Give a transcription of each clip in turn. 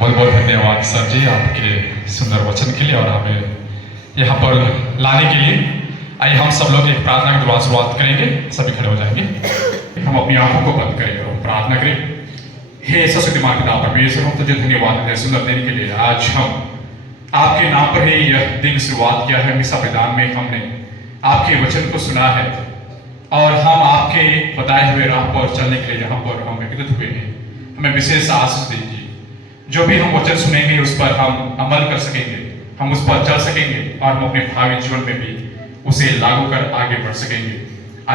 बहुत बहुत धन्यवाद सर जी आपके सुंदर वचन के लिए और हमें यहाँ पर लाने के लिए। आइए हम सब लोग एक प्रार्थना के द्वारा शुरुआत करेंगे। सभी खड़े हो जाएंगे, हम अपनी आंखों को बंद करेंगे और प्रार्थना करें। हे सर्वशक्तिमान पिता परमेश्वर, हम तुझे धन्यवाद है सुंदर दिन के लिए। आज हम आपके नाम पर ही यह दिन शुरुआत किया है। मिसा मैदान में हमने आपके वचन को सुना है और हम आपके बताए हुए राह पर चलने के लिए यहाँ पर हम एकत्रित हुए हैं। हमें विशेष आशीष दीजिए। जो भी हम वचन सुनेंगे उस पर हम अमल कर सकेंगे, हम उस पर चल सकेंगे और हम अपने भावी जीवन में भी उसे लागू कर आगे बढ़ सकेंगे।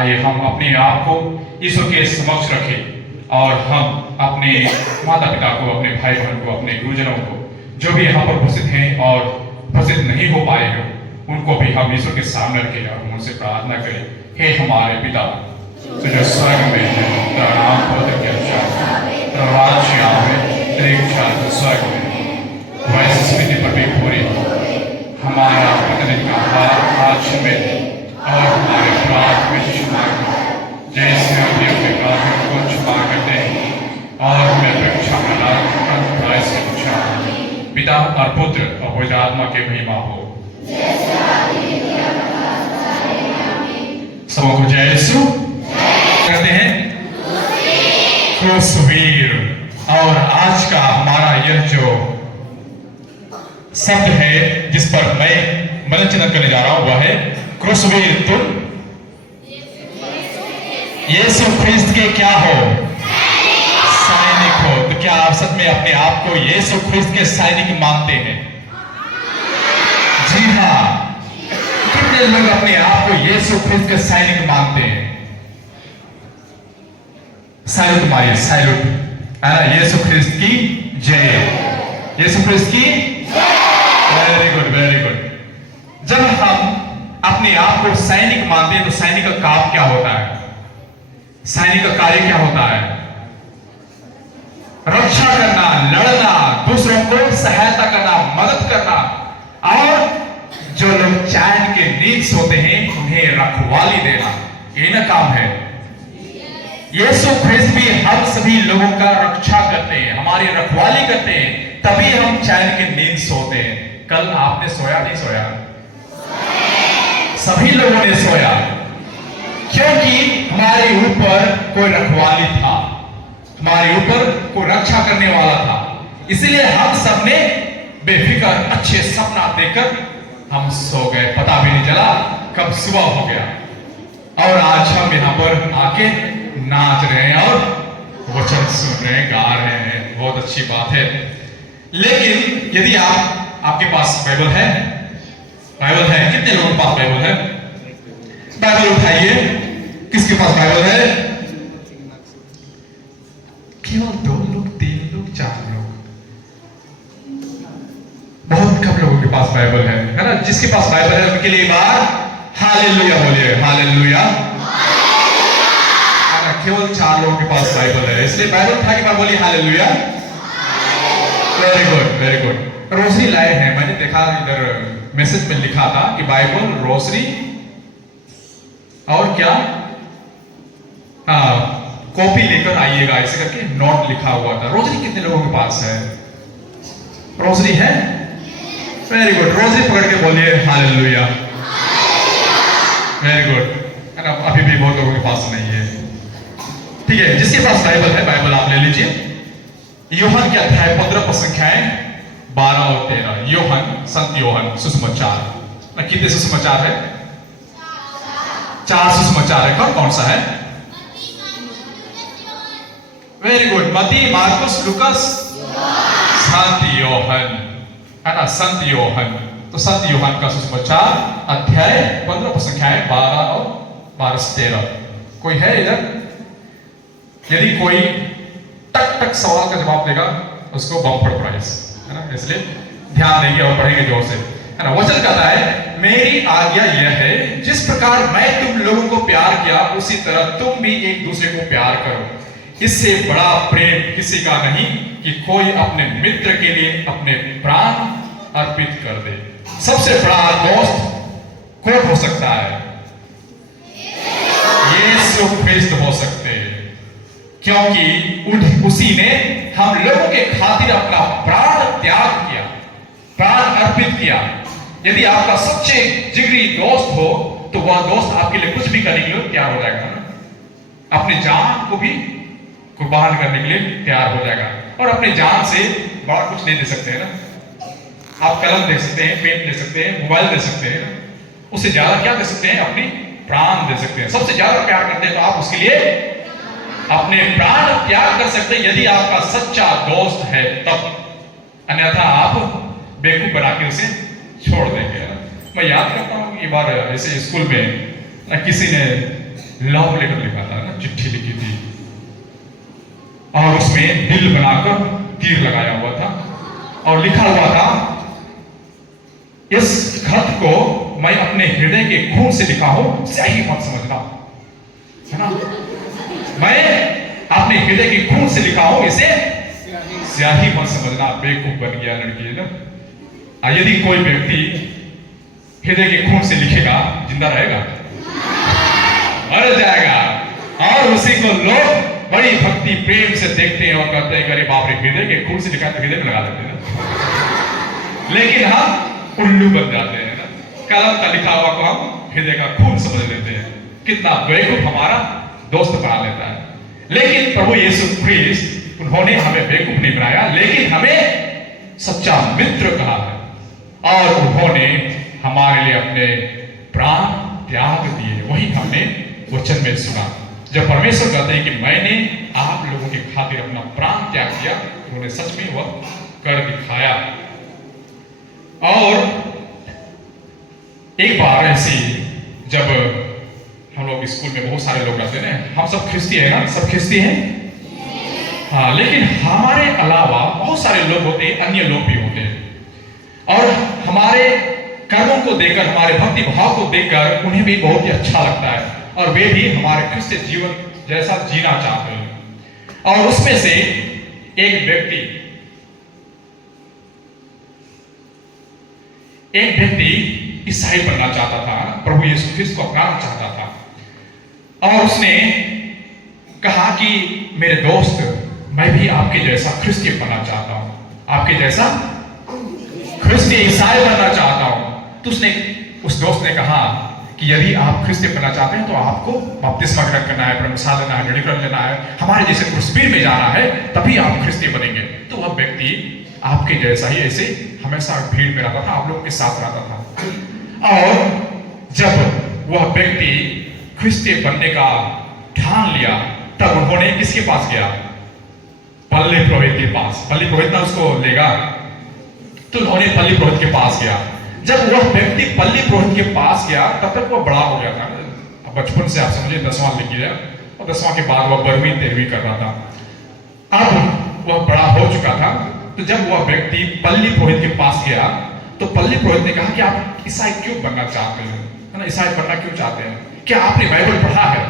आइए हम अपने आप को ईश्वर के समक्ष रखें और हम अपने माता पिता को, अपने भाई बहन को, अपने गुरुजनों को, जो भी यहाँ पर उपस्थित हैं और उपस्थित नहीं हो पाए हैं, उनको भी हम ईश्वर के सामने रखें और हम उनसे प्रार्थना करें। हे हमारे पिता जो स्वर्ग में है, तेरा नाम पवित्र किया जाए, तेरा राज्य आवे, तेरी इच्छा स्वर्ग में वैसे स्मृति पर भी पूरी हो। हमारा प्रतिदिन का आहार आज हमें दे और हमारे अपराध में क्षमा कर, जैसे हम भी अपने पापों को क्षमा करते हैं और हमें परीक्षा में न डाल, से बचा। पिता और पुत्र और पवित्र आत्मा की महिमा हो। सबों को जय यीशु कहते हैं। क्रूसवीर। और आज का हमारा यह जो शब्द है जिस पर मैं मनन चिंतन करने जा रहा हूं वह है क्रूसवीर। तुम यीशु ख्रिस्त के क्या हो? सैनिक हो। तो क्या आप सच में अपने आप को यीशु ख्रिस्त के सैनिक मानते हैं? जी हाँ। कितने लोग अपने आप को यीशु ख्रिस्त के सैनिक मानते हैं? सैल्यूट मारिए, सैल्यूट। यीशु ख्रिस्त की जय, यीशु ख्रिस्त की वेरी गुड, वेरी गुड। जब हम अपने आप को सैनिक मानते हैं तो सैनिक का काम क्या होता है? सैनिक का कार्य क्या होता है? रक्षा करना, लड़ना, दूसरों को सहायता करना, मदद करना और जो लोग चैन के नींद सोते हैं उन्हें रखवाली देना, ये ना काम है। यीशु ख्रिस्त भी हम सभी लोगों का रक्षा करते हैं, हमारी रखवाली करते हैं, तभी हम चैन की नींद सोते हैं। कल आपने सोया नहीं सोया? सभी लोगों ने सोया क्योंकि हमारे ऊपर कोई रखवाली था, हमारे ऊपर कोई रक्षा करने वाला था। इसलिए हम सबने बेफिक्र अच्छे सपना देखकर हम सो गए, पता भी नहीं चला कब सुबह हो गया। और आज हम यहां पर आके नाच रहे हैं और वचन सुन रहे हैं, गा रहे हैं, बहुत अच्छी बात है। लेकिन यदि आपके पास बाइबल है, बाइबल है, कितने लोगों के पास बाइबल है? बाइबल उठाइए। किसके पास बाइबल है? केवल 2 लोग, 3 लोग, 4 लोग, बहुत कम लोगों के पास बाइबल है ना? जिसके पास बाइबल है उनके लिए बार हालेलुया बोलिए, हालेलुया। केवल 4 लोगों के पास बाइबल है, इसलिए बाइबल था कि मैं बोली hallelujah. Very good, very good. रोशनी लाए हैं, मैंने देखा इधर मैसेज में लिखा था कि बाइबल, रोशनी और क्या, हाँ, कॉपी लेकर आइएगा, ऐसे करके नोट लिखा हुआ था। रोशनी कितने लोगों के पास है? रोशनी है? Very good. रोशनी पकड़ के बोलिए हालेलुया। Very good. अभी भी बहुत लोगों के पास नहीं है। ठीक है, जिसके पास बाइबल है, बाइबल आप ले लीजिए। यूहन के अध्याय 15 पर संख्याएं 12 और 13। यूहन, संत यूहन सुसमाचार। कितने सुसमाचार है? 4 सुसमाचार है। कौन सा है? Very good. मत्ती, मार्कुस, लूकास, संत यूहन, है ना? संत यूहन। तो संत यूहन का सुसमाचार अध्याय 15 पर संख्याएं 12 और 12 से 13। कोई है इधर? यदि कोई टक टक सवाल का जवाब देगा उसको बम्पर प्राइज, है ना? इसलिए ध्यान देंगे और पढ़ेंगे जोर से, है ना? वचन कहता है, मेरी आज्ञा यह है, जिस प्रकार मैं तुम लोगों को प्यार किया उसी तरह तुम भी एक दूसरे को प्यार करो। इससे बड़ा प्रेम किसी का नहीं कि कोई अपने मित्र के लिए अपने प्राण अर्पित कर दे। सबसे बड़ा दोस्त कौन हो सकता है? यीशु ख्रिस्त हो सकते हैं, क्योंकि उसी ने हम लोगों के खातिर अपना प्राण मित्रिया, यदि आपका सच्चे जिगरी दोस्त हो तो वह दोस्त आपके लिए कुछ भी करने के लिए तैयार हो जाएगा ना, अपनी जान को भी कुर्बान करने के लिए तैयार हो जाएगा। और अपनी जान से बड़ा कुछ नहीं दे सकते हैं ना। आप कलम दे सकते हैं, पेन दे सकते हैं, मोबाइल दे सकते हैं ना, उससे ज्यादा क्या दे सकते हैं? अपनी प्राण दे सकते हैं। सबसे ज्यादा प्यार करते हैं तो आप उसके लिए अपने प्राण त्याग कर सकते हैं, यदि आपका सच्चा दोस्त है तब, अन्यथा आप बेवकूफ बना के उसे छोड़ देंगे। मैं याद करता हूँ एक बार ऐसे स्कूल में ना किसी ने लव लेटर लिखा था ना, चिट्ठी लिखी थी और उसमें दिल बनाकर तीर लगाया हुआ था और लिखा हुआ था, इस खत को मैं अपने हृदय के खून से लिखा हूं, स्याही मत समझना, है ना। मैं अपने हृदय के खून से लिखा हूं, इसे स्याही मत समझना। बेवकूफ बन गया लड़की ना। यदि कोई व्यक्ति हृदय के खून से लिखेगा, जिंदा रहेगा? मर जाएगा। और उसी को लोग बड़ी भक्ति प्रेम से देखते हैं और कहते हैं, अरे बाप रे, हृदय के खून से लिखा तो हृदय में लगा देते हैं ना। लेकिन हम उल्लू बन जाते हैं ना, कलम का लिखा हुआ को हम हृदय का खून समझ लेते हैं। कितना बेवकूफ हमारा दोस्त बना लेता है। लेकिन प्रभु यीशु ख्रीस्त, उन्होंने हमें बेवकूफ नहीं बनाया, लेकिन हमें सच्चा मित्र कहा है और उन्होंने हमारे लिए अपने प्राण त्याग दिए। वही हमने वचन में सुना। जब परमेश्वर कहते हैं कि मैंने आप लोगों के खातिर अपना प्राण त्याग किया, उन्होंने सच में वह कर दिखाया। और एक बार ऐसी जब हम लोग स्कूल में बहुत सारे लोग रहते हैं, हम सब ख्रिस्ती है ना, सब ख्रिस्ती हैं, हाँ, लेकिन हमारे अलावा बहुत सारे लोग होते हैं, अन्य लोग भी होते हैं और हमारे कर्मों को देखकर, हमारे भक्ति भाव को देखकर उन्हें भी बहुत ही अच्छा लगता है और वे भी हमारे क्रिस्तीय जीवन जैसा जीना चाहते हैं। और उसमें से एक व्यक्ति ईसाई बनना चाहता था, प्रभु यीशु ख्रीस्त को अपनाना चाहता था और उसने कहा कि मेरे दोस्त, मैं भी आपके जैसा ख्रिस्ती बनना चाहता हूं, आपके जैसा ख्रिस्ती ईसाई बनना चाहता हूं। तो उस दोस्त ने कहा कि यदि आप ख्रिस्ती बनना चाहते हैं तो आपको बपतिस्मा ग्रहण करना है, ब्रह्मस्नान लेना है, दृढ़ीकरण लेना है, हमारे जैसे क्रूसपीर में जाना है, तभी आप ख्रिस्ती बनेंगे। तो वह व्यक्ति आपके जैसा ही ऐसे हमेशा भीड़ में रहता था, आप लोगों के साथ रहता था। और जब वह व्यक्ति ख्रिस्ती बनने का ठान लिया, तब उन्होंने किसके पास गया? पल्ली पुरोहित के पास। पल्ली पुरोहित ना उसको लेगा, तो उन्होंने पल्ली पुरोहित के पास गया। जब वह व्यक्ति पल्ली पुरोहित के पास गया, तब तक वह बड़ा हो गया था। बचपन से आप समझिए 10वां लिख गया और 10वां के बाद वह 12वीं 13वीं कर रहा था। अब वह बड़ा हो चुका था। तो जब वह व्यक्ति पल्ली पुरोहित के पास गया, तो पल्ली पुरोहित ने कहा कि आप ईसाई क्यों बनना चाहते हैं, है ना, ईसाई बनना क्यों चाहते हैं, क्या आपने बाइबल पढ़ा है?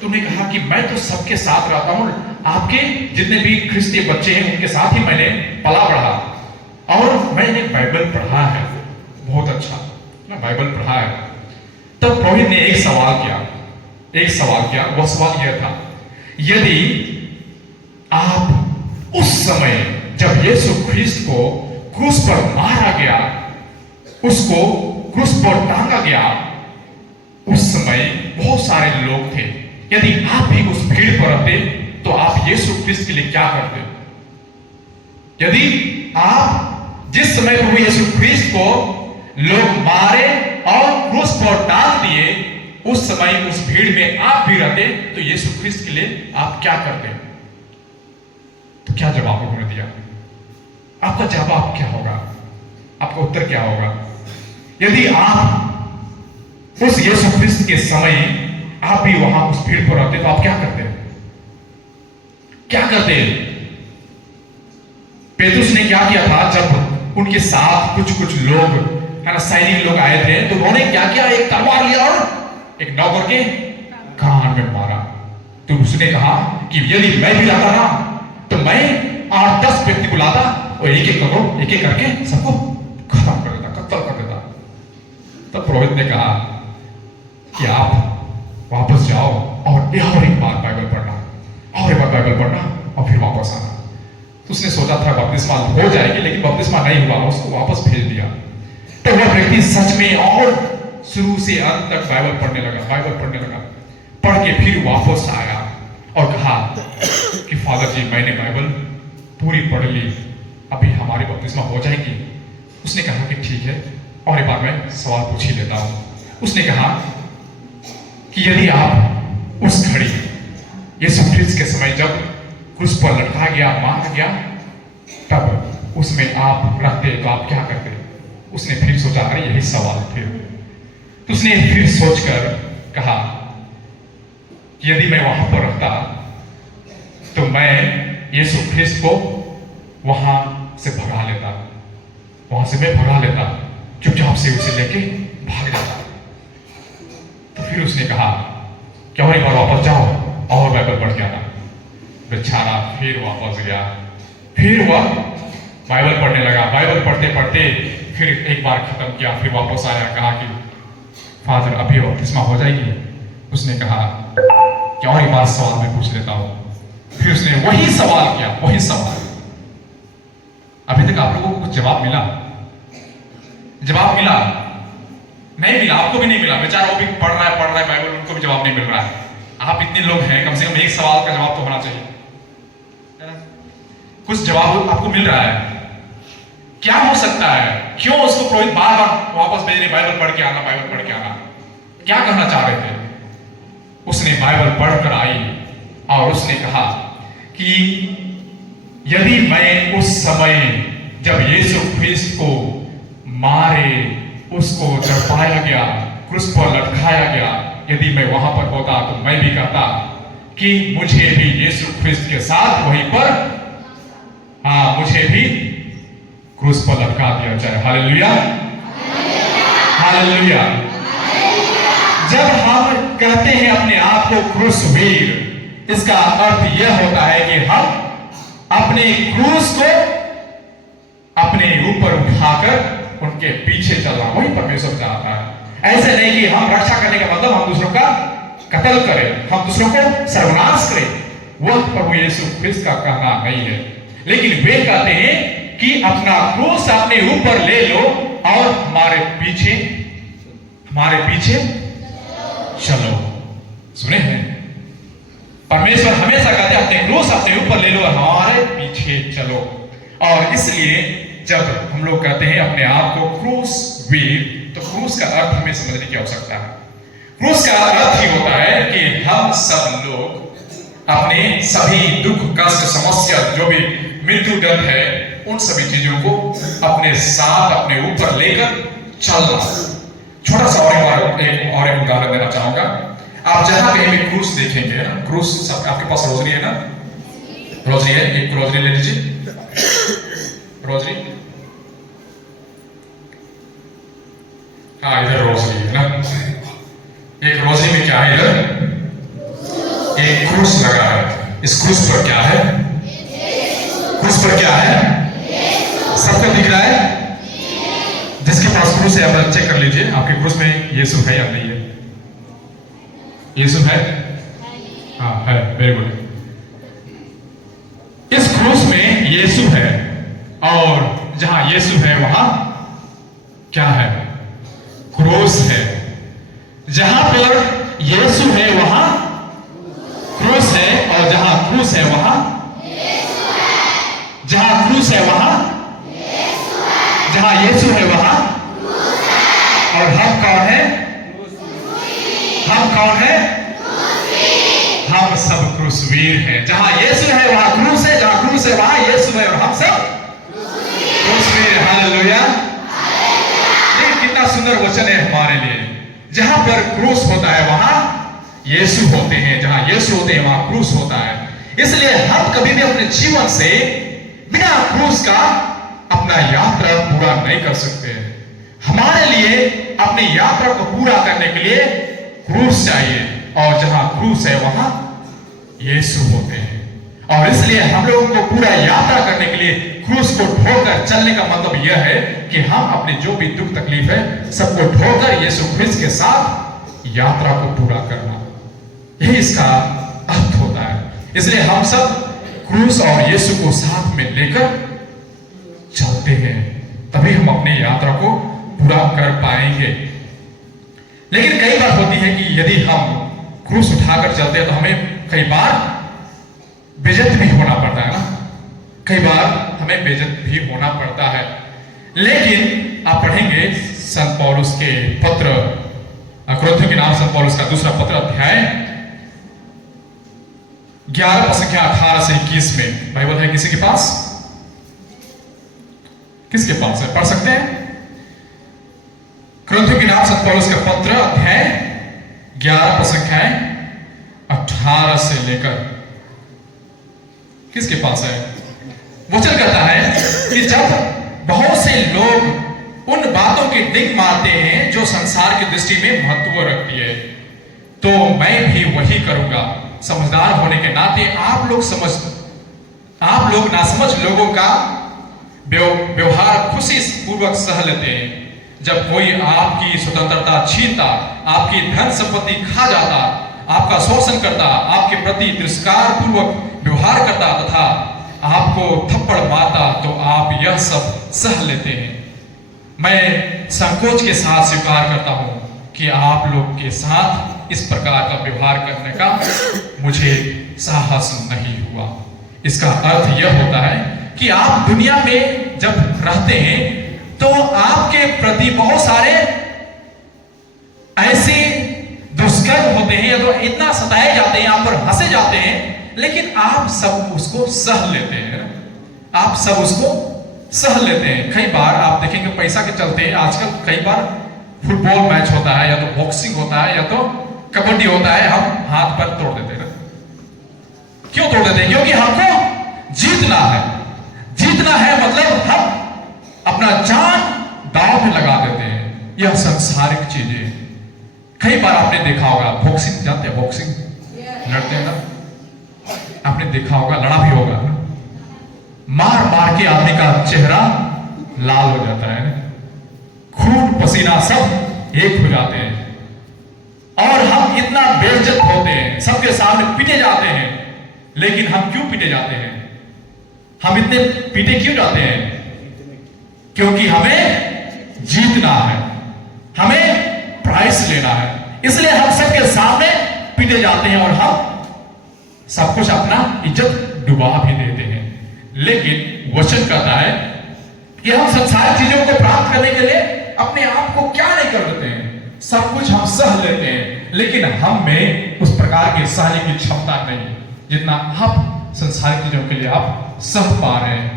तुमने कहा कि मैं तो सबके साथ रहता हूं, आपके जितने भी ख्रिस्ती बच्चे हैं उनके साथ ही मैंने पला बढ़ा और मैंने बाइबल पढ़ा है। बहुत अच्छा ना, बाइबल पढ़ा है। तब पुरोहित ने एक सवाल किया। वह सवाल यह था, यदि आप उस समय जब यीशु ख्रीस्त को क्रूस पर मारा गया, उसको क्रूस पर टांगा गया, उस समय बहुत सारे लोग थे, यदि आप भी उस भीड़ पर रहते तो आप यीशु ख्रीस्त के लिए क्या करते? यदि आप जिस समय प्रभु यीशु ख्रीस्त को लोग मारे और क्रूस पर टांग दिए, उस समय उस भीड़ में आप भी रहते तो यीशु ख्रीस्त के लिए आप क्या करते? तो क्या जवाब उन्होंने दिया? आपका जवाब क्या होगा? आपका उत्तर क्या होगा? यदि आप उस यीशु ख्रीस्त के समय आप भी वहां उस भीड़ पर रहते तो आप क्या करते? पेतरुस ने क्या किया था, जब उनके साथ कुछ लोग, है ना, सैनिक लोग आए थे, तो उन्होंने क्या किया, एक तलवार लिया और एक नौकर के कान में मारा। तो उसने कहा कि यदि मैं भी रहता ना तो मैं 8-10 व्यक्ति बुलाता और एक एक करके सबको खत्म कर देता, कत्ल कर देता। तब पुरोहित ने कहा कि आप वापस जाओ और एक बार बाइबल पढ़ना और फिर वापस आना। उसने सोचा था बपतिस्मा हो जाएगी, लेकिन बपतिस्मा नहीं हुआ, उसको वापस भेज दिया। तो वह व्यक्ति सच में और शुरू से अंत तक बाइबल पढ़ने लगा। पढ़ के फिर वापस आया और कहा कि फादर जी, मैंने बाइबल पूरी पढ़ ली, अभी हमारी बपतिस्मा हो जाएगी। उसने कहा कि ठीक है, और एक बार मैं सवाल पूछ ही लेता हूं। उसने कहा कि यदि आप उस घड़ी यीशु ख्रिस्त के समय जब क्रूस पर लटका गया, मारा गया, तब उसमें आप रहते तो आप क्या करते? उसने फिर सोचा, अरे यही सवाल फिर। तो उसने फिर सोचकर कहा कि यदि मैं वहां पर रहता तो मैं यीशु ख्रिस्त को वहां से भगा लेता, चुपचाप से उसे लेके भाग जाता। तो फिर उसने कहा कि और एक बार वापस जाओ और बाइबल पढ़ के आना। बेचारा फिर वापस गया, फिर वह बाइबल पढ़ने लगा। बाइबल पढ़ते पढ़ते फिर एक बार खत्म किया, फिर वापस आया, कहा कि फादर अभी बपतिस्मा हो जाएगी। उसने कहा कि और एक बार सवाल मैं पूछ लेता हूं। फिर उसने वही सवाल किया, वही सवाल। अभी तक आप लोगों को कुछ जवाब मिला? नहीं मिला, आपको भी नहीं मिला। बेचारा वो भी पढ़ रहा है बाइबल, उनको भी जवाब नहीं मिल रहा है। आप इतने लोग हैं, कम से कम एक सवाल का जवाब तो होना चाहिए, है ना? कुछ जवाब आपको मिल रहा है। क्या हो सकता है? क्यों उसको पुरोहित बार बार वापस भेज रहे, बाइबल पढ़ के आना? क्या कहना चाह रहे थे? उसने बाइबल पढ़कर आई और उसने कहा कि यदि मैं उस समय जब यीशु ख्रिस्त को मारे, उसको दर्पाया गया, क्रूस पर लटकाया गया, यदि मैं वहां पर होता तो मैं भी कहता कि मुझे भी यीशु ख्रिस्त के साथ वहीं पर, मुझे भी क्रूस पर लटका दिया जाए। Hallelujah, hallelujah. जब हम कहते हैं अपने आप को क्रूसवीर, इसका अर्थ यह होता है कि हम अपने क्रूस को अपने ऊपर उठाकर उनके पीछे चलना, वही परमेश्वर चाहता है। ऐसे नहीं कि हम रक्षा करने का मतलब हम दूसरों का कत्ल करें, हम दूसरों को सर्वनाश करें, वह प्रभु यीशु ख्रिस्त का कहना नहीं है। लेकिन वे कहते हैं कि अपना क्रूस अपने ऊपर ले लो और हमारे पीछे चलो। सुने हैं, परमेश्वर हमेशा कहते हैं अपने क्रूस अपने ऊपर ले लो और हमारे पीछे चलो। और इसलिए जब हम लोग कहते हैं अपने आप को क्रूसवीर, तो क्रूस का अर्थ हमें समझने की आवश्यकता है। क्रूस का अर्थ ही होता है कि हम सब लोग अपने सभी दुख, कष्ट, समस्या, जो भी मृत्यु दंड है, उन सभी चीजों को अपने साथ अपने ऊपर लेकर चलना। छोटा सा और एक उदाहरण देना चाहूंगा। आप जहां कहीं भी क्रूस देखेंगे ना, क्रूस आपके पास रोजरी है ना? रोजरी है, एक रोजरी ले लीजिए। रोजरी, इधर रोजरी है ना। एक रोजरी में क्या है? इधर एक क्रूस लगा है। इस क्रूस पर क्या है? क्रूस पर क्या है? सबको दिख रहा है? जिसके पास क्रूस है आप चेक कर लीजिए, आपके क्रूस में यीशु है या नहीं है? यीशु है? हाँ है, वेरी गुड। इस क्रूस में यीशु है, और जहां यीशु है वहां क्या है? क्रूस है। जहां पर यीशु है वहां क्रूस है, और जहां क्रूस है वहां यीशु है। जहां क्रूस है वहां यीशु है। जहां यीशु है वहां क्रूस है। और हम कौन है? हम कौन है? हम सब क्रूसवीर हैं। जहां यीशु है वहां क्रूस है, जहां क्रूस है वहां यीशु है, और हम सब क्रूसवीर। हालेलुया। कितना सुंदर वचन है हमारे लिए। जहां पर क्रूस होता है वहां यीशु होते हैं, जहां यीशु होते हैं वहां क्रूस होता है। इसलिए हम कभी भी अपने जीवन से बिना क्रूस का अपना यात्रा पूरा नहीं कर सकते। हमारे लिए अपनी यात्रा को पूरा करने के लिए क्रूस चाहिए, और जहां क्रूस है वहां यीशु होते हैं। और इसलिए हम लोगों को पूरा यात्रा करने के लिए क्रूस को ढोकर चलने का मतलब यह है कि हम अपने जो भी दुख तकलीफ है सबको ढोकर यीशु ख्रिस्त के साथ यात्रा को पूरा करना, यही इसका अर्थ होता है। इसलिए हम सब क्रूस और यीशु को साथ में लेकर चलते हैं, तभी हम अपनी यात्रा को पूरा कर पाएंगे। लेकिन कई बार होती है कि यदि हम क्रूस उठाकर चलते हैं तो हमें कई बार बेइज्जत भी होना पड़ता है ना, कई बार हमें बेइज्जत भी होना पड़ता है। लेकिन आप पढ़ेंगे संत पौलुस के पत्र, कुरिन्थियों के नाम संत पौलुस का दूसरा पत्र अध्याय 11 संख्या 18 से 21 में बाइबल है किसी के पास? किसके पास है? पढ़ सकते हैं? कुरिन्थियों के नाम संत पौलुस का पत्र अध्याय 11 संख्याएं 18 से लेकर, किसके पास है? वचन कहता है कि जब बहुत से लोग उन बातों की डिग मारते हैं जो संसार की दृष्टि में महत्व रखती है, तो मैं भी वही करूंगा। समझदार होने के नाते आप लोग नासमझ लोगों का व्यवहार खुशी पूर्वक सह लेते हैं। जब कोई आपकी स्वतंत्रता छीनता, आपकी धन संपत्ति खा जाता, आपका शोषण करता, आपके प्रति तिरस्कार पूर्वक व्यवहार करता तथा आपको थप्पड़ मारता, तो आप यह सब सह लेते हैं। मैं संकोच के साथ स्वीकार करता हूं कि आप लोग के साथ इस प्रकार का व्यवहार करने का मुझे साहस नहीं हुआ। इसका अर्थ यह होता है कि आप दुनिया में जब रहते हैं तो आपके प्रति बहुत सारे ऐसे दुष्कर्म होते हैं या तो इतना सताए जाते हैं, आप पर हंसे जाते हैं, लेकिन आप सब उसको सह लेते हैं। आप सब उसको सह लेते हैं। कई बार आप देखेंगे पैसा के चलते आजकल कई बार फुटबॉल मैच होता है या तो बॉक्सिंग होता है या तो कबड्डी होता है, हम हाथ पैर तोड़ देते हैं। क्यों तोड़ देते हैं? क्योंकि हमको जीतना है। जीतना है मतलब हम अपना जान दांव में लगा देते हैं। यह सांसारिक चीजें। कई बार आपने देखा होगा, बॉक्सिंग जानते हैं? बॉक्सिंग लड़ते हैं ना, आपने देखा होगा, लड़ा भी होगा ना, मार मार के आदमी का चेहरा लाल हो जाता है, खून पसीना सब एक हो जाते हैं और हम इतना बेइज्जत होते हैं, सबके सामने पीटे जाते हैं। लेकिन हम क्यों पीटे जाते हैं? हम इतने पीटे क्यों जाते हैं? क्योंकि हमें जीतना है, हमें प्राइस लेना है, इसलिए हम सबके सामने पीटे जाते हैं और हम सब कुछ अपना इज्जत डुबा भी देते हैं। लेकिन वचन कहता है कि हम संसार चीजों को प्राप्त करने के लिए अपने आप को क्या नहीं कर देते हैं, सब कुछ हम सह लेते हैं, लेकिन हम में उस प्रकार के सहने की क्षमता नहीं जितना आप संसार चीजों के लिए आप सह पा रहे हैं।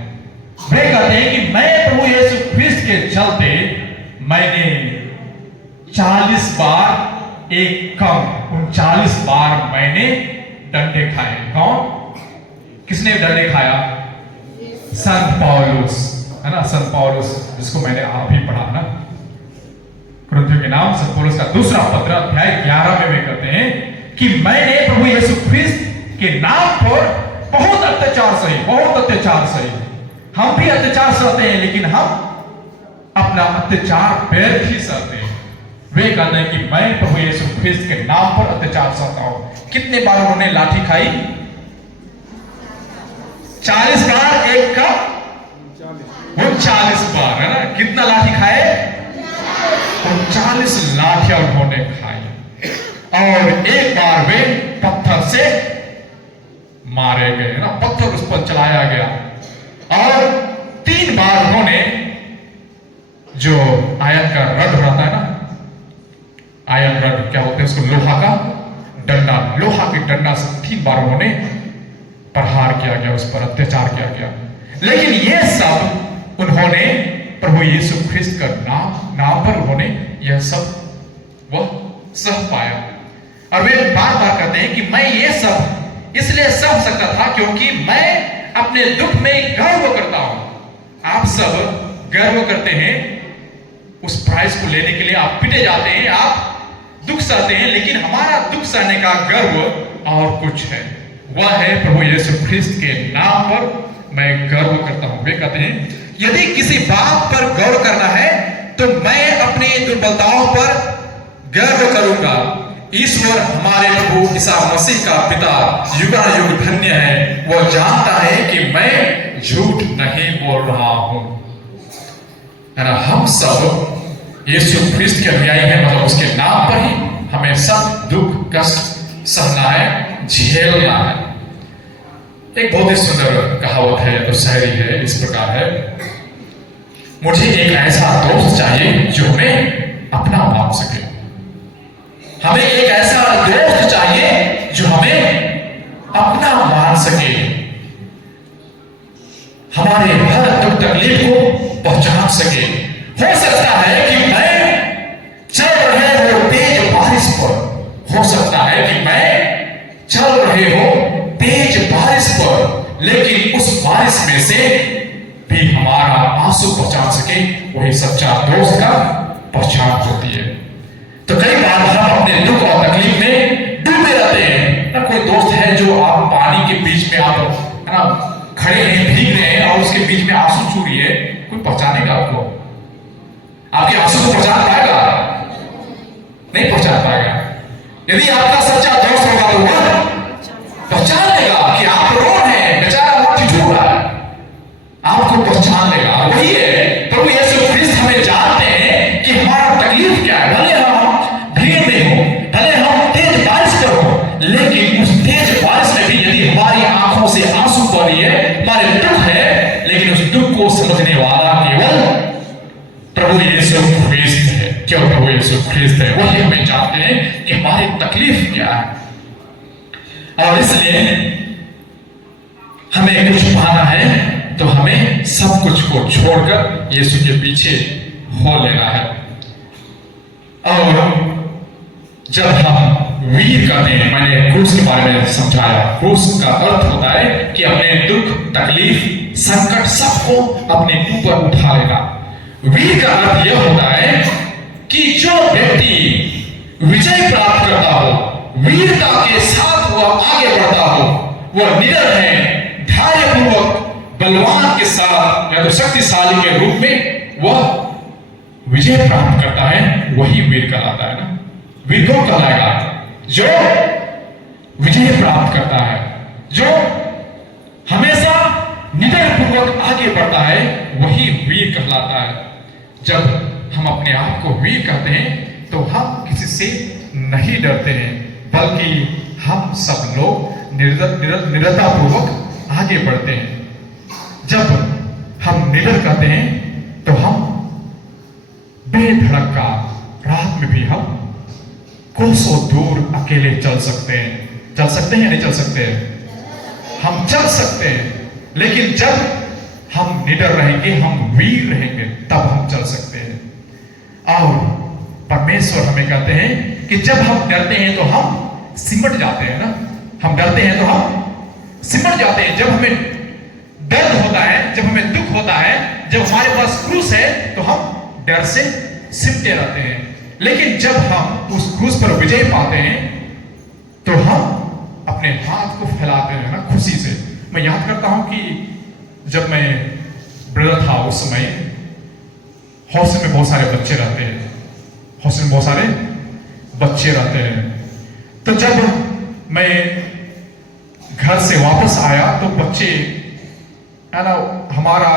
वे कहते हैं कि मैं प्रभु यीशु ख्रिस्त के चलते मैंने 40 बार एक कम 39 बार मैंने डंडे खाए। कौन? किसने डंडे खाया? संत पौलुस, है ना, संत पौलुस, जिसको मैंने आप ही पढ़ा ना, कुरिन्थियों के नाम संत पौलुस का दूसरा पत्र अध्याय 11 में वे कहते हैं कि मैंने प्रभु यीशु ख्रिस्त के नाम पर बहुत अत्याचार सही, बहुत अत्याचार सही। हम भी अत्याचार सहते हैं, लेकिन हम अपना अत्याचार पैर ही सहते हैं। वे कहते हैं कि मैं प्रभु यीशु ख्रिस्त के नाम पर अत्याचार सहता हूं। कितने बार उन्होंने लाठी खाई? 40 बार एक का 39 बार, है ना। कितना लाठी खाए? 39 लाठियां उन्होंने खाई और एक बार वे पत्थर से मारे गए, ना, पत्थर उस पर चलाया गया और 3 बार उन्होंने जो आयन का रड रहता है ना, आयन रड क्या होते हैं उसको, लोहा का डंडा, लोहा के डंडा से 3 बार उन्होंने प्रहार किया गया, उस पर अत्याचार किया गया। लेकिन ये सब उन्होंने प्रभु यीशु ख्रिस्त का नाम पर उन्होंने यह सब वह सह पाया। और वे बार बार कहते हैं कि मैं ये सब इसलिए सह सकता था क्योंकि मैं अपने दुख में गर्व करता हूं। आप सब गर्व करते हैं, उस प्राइस को लेने के लिए आप पिटे जाते हैं, आप दुख सहते हैं, लेकिन हमारा दुख सहने का गर्व और कुछ है, वह है प्रभु यीशु ख्रिस्त के नाम पर मैं गर्व करता हूं। वे कहते हैं यदि किसी बात पर गर्व करना है तो मैं अपनी दुर्बलताओं पर गर्व करूंगा। ईश्वर हमारे प्रभु ईसा मसीह का पिता युगानुयुग धन्य है। वह जानता है कि मैं झूठ नहीं बोल रहा हूं। है ना, हम सब यीशु ख्रिस्त के अनुयायी हैं, मतलब उसके नाम पर ही हमें सब दुख कष्ट सहना है, झेलना है। एक बहुत ही सुंदर कहावत है, तो शायरी है, इस प्रकार है, मुझे एक ऐसा दोस्त चाहिए जो हमें अपना मान सके। हमें एक ऐसा दोस्त चाहिए जो हमें अपना मान सके, हमारे हर दुख तकलीफ को पहचान सके। हो सकता है कि मैं चल रहे हो तेज बारिश पर, हो सकता है कि मैं चल रहे हो तेज बारिश पर, लेकिन उस बारिश में से भी हमारा आंसू पहचान सके, वही सच्चा दोस्त का पहचान होती है। तो कई बार हम अपने दुख और तकलीफ में डूबे रहते हैं ना। कोई दोस्त है जो आप पानी के बीच में आप है ना खड़े हैं, भीग रहे हैं और उसके बीच में आंसू छू रही है, कोई पहचानेगा आपको? आपके आंसू को पहचान पाएगा? नहीं पहचान पाएगा। यदि आपका सच्चा दोस्त होगा तो वह पहचान लेगा कि आप रो रहे हैं, बेचारा वो ठिठुर रहा है, आपको पहचान लेगा। वही है, प्रभु यीशु ख्रिस्त हमें जानते हैं कि हमारा तकलीफ क्या है। भले हम भीड़ में हो, भले हम तेज बारिश पर हो, लेकिन उस तेज बारिश में भी यदि हमारी आंखों से आंसू बह रही है, हमारे दुख है, लेकिन उस दुख को समझने वाला केवल प्रभु यीशु ख्रिस्त है। केवल प्रभु यीशु ख्रिस्त है, वही हमें जानते हैं कि हमारी तकलीफ क्या है। और इसलिए हमें कुछ पाना है तो हमें सब कुछ को छोड़कर यीशु के पीछे हो लेना है। और जब हम वीर कहते हैं, मैंने क्रूस के बारे में समझाया, क्रूस का अर्थ होता है कि अपने दुख तकलीफ संकट सबको अपने ऊपर उठा लेना। वीर का अर्थ यह होता है कि जो व्यक्ति विजय प्राप्त करता हो, वीरता के साथ वह आगे बढ़ता हो, वह निडर है, धैर्यपूर्वक बलवान के साथ या तो शक्तिशाली के रूप में वह विजय प्राप्त करता है, वही वीर कहलाता है ना। वीर कौन कहलाएगा? जो विजय प्राप्त करता है, जो हमेशा निडर पूर्वक आगे बढ़ता है, वही वीर कहलाता है। जब हम अपने आप को वीर कहते हैं तो हम किसी से नहीं डरते हैं, बल्कि हम सब लोग निडरता पूर्वक आगे बढ़ते हैं। जब हम निडर कहते हैं तो हम बेधड़क का रात में भी हम कोसों दूर अकेले चल सकते हैं। चल सकते हैं या नहीं चल सकते हैं? हम चल सकते हैं, लेकिन जब हम निडर रहेंगे, हम वीर रहेंगे, तब हम चल सकते हैं। और परमेश्वर हमें कहते हैं कि जब हम डरते हैं तो हम सिमट जाते हैं ना। हम डरते हैं तो हम सिमट जाते हैं। जब हमें दर्द होता है, जब हमें दुख होता है, जब हमारे पास क्रूस है, तो हम डर से सिमटे रहते हैं। लेकिन जब हम उस क्रूस पर विजय पाते हैं तो हम अपने हाथ को फैलाते हैं ना खुशी से। मैं याद करता हूं कि जब मैं ब्रदर था उस समय हॉस्टल में बहुत सारे बच्चे रहते हैं, हॉस्टल में बहुत सारे बच्चे रहते हैं। तो जब मैं घर से वापस आया तो बच्चे है ना हमारा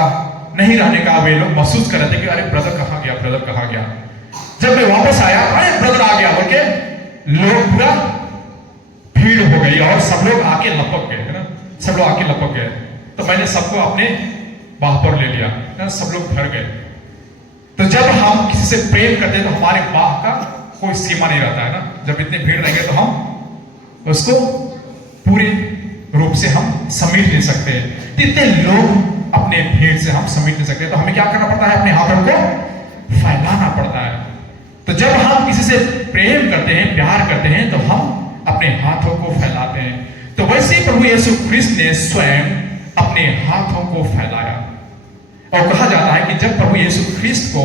नहीं रहने का वे लोग महसूस कर रहे थे कि अरे ब्रदर कहाँ गया, ब्रदर कहाँ गया। जब मैं वापस आया, अरे ब्रदर आ गया बोल के लोग पूरा भीड़ हो गई और सब लोग आके लपक गए, है ना, सब लोग आके लपक गए। तो मैंने सबको अपने बाह पर ले लिया, है ना, सब लोग भर गए। तो जब हम किसी से प्रेम करते हैं तो हमारे बाह का कोई सीमा नहीं रहता है ना। जब इतने भीड़ रहेंगे तो हम उसको पूरे रूप से हम समेट नहीं सकते। इतने लोग अपने भीड़ से हम समेट नहीं सकते, तो हमें क्या करना पड़ता है? अपने हाथों को फैलाना पड़ता है। तो जब हम किसी से प्रेम करते हैं, प्यार करते हैं, तो हम अपने हाथों को फैलाते हैं। तो वैसे ही प्रभु यीशु ख्रिस्त ने स्वयं अपने हाथों को फैलाया। और कहा जाता है कि जब प्रभु यीशु ख्रिस्त को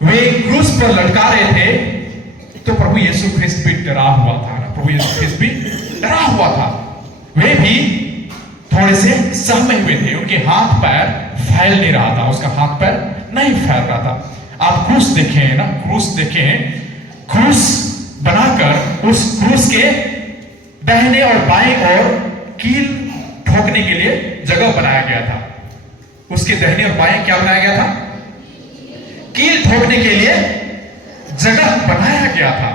वे क्रूस पर लटका रहे थे तो प्रभु यीशु ख्रिस्त भी डरा हुआ था ना। प्रभु यीशु ख्रिस्त भी डरा हुआ था। वे भी थोड़े से सहमे हुए थे, उनके हाथ पैर फैल नहीं रहा था, उसका हाथ पैर नहीं फैल रहा था। आप क्रूस देखें ना, क्रूस देखें, क्रूस बनाकर उस क्रूस के दाहिने और बाएं ओर कील ठोकने के लिए जगह बनाया गया था। उसके दाहिने और बाएं क्या बनाया गया था? कील ठोकने के लिए जगह बनाया गया था।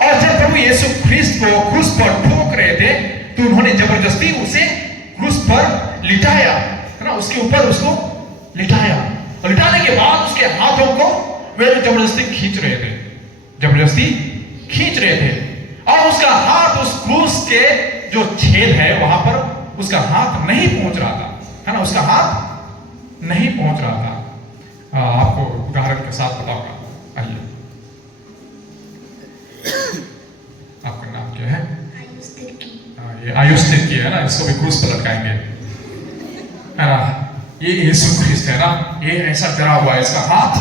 और जब प्रभु यीशु ख्रिस्त को क्रूस पर ठोक रहे थे तो उन्होंने जबरदस्ती उसे क्रूस पर लिटाया, है ना, उसके ऊपर उसको लिटाया। और लिटाने के बाद उसके हाथों को वे जबरदस्ती खींच रहे थे, जबरदस्ती खींच रहे थे। और उसका हाथ उस क्रूस के जो छेद है वहां पर उसका हाथ नहीं पहुंच रहा था, है ना, उसका हाथ नहीं पहुंच रहा था। आपको उदाहरण के साथ बताऊंगा। आइए, आपका नाम क्या है? ये आयुष तिर्की है ना, इसको भी क्रूस पर लटकाएंगे, है ना। ये यीशु ख्रिस्त है ना, ये ऐसा डरा हुआ है, इसका हाथ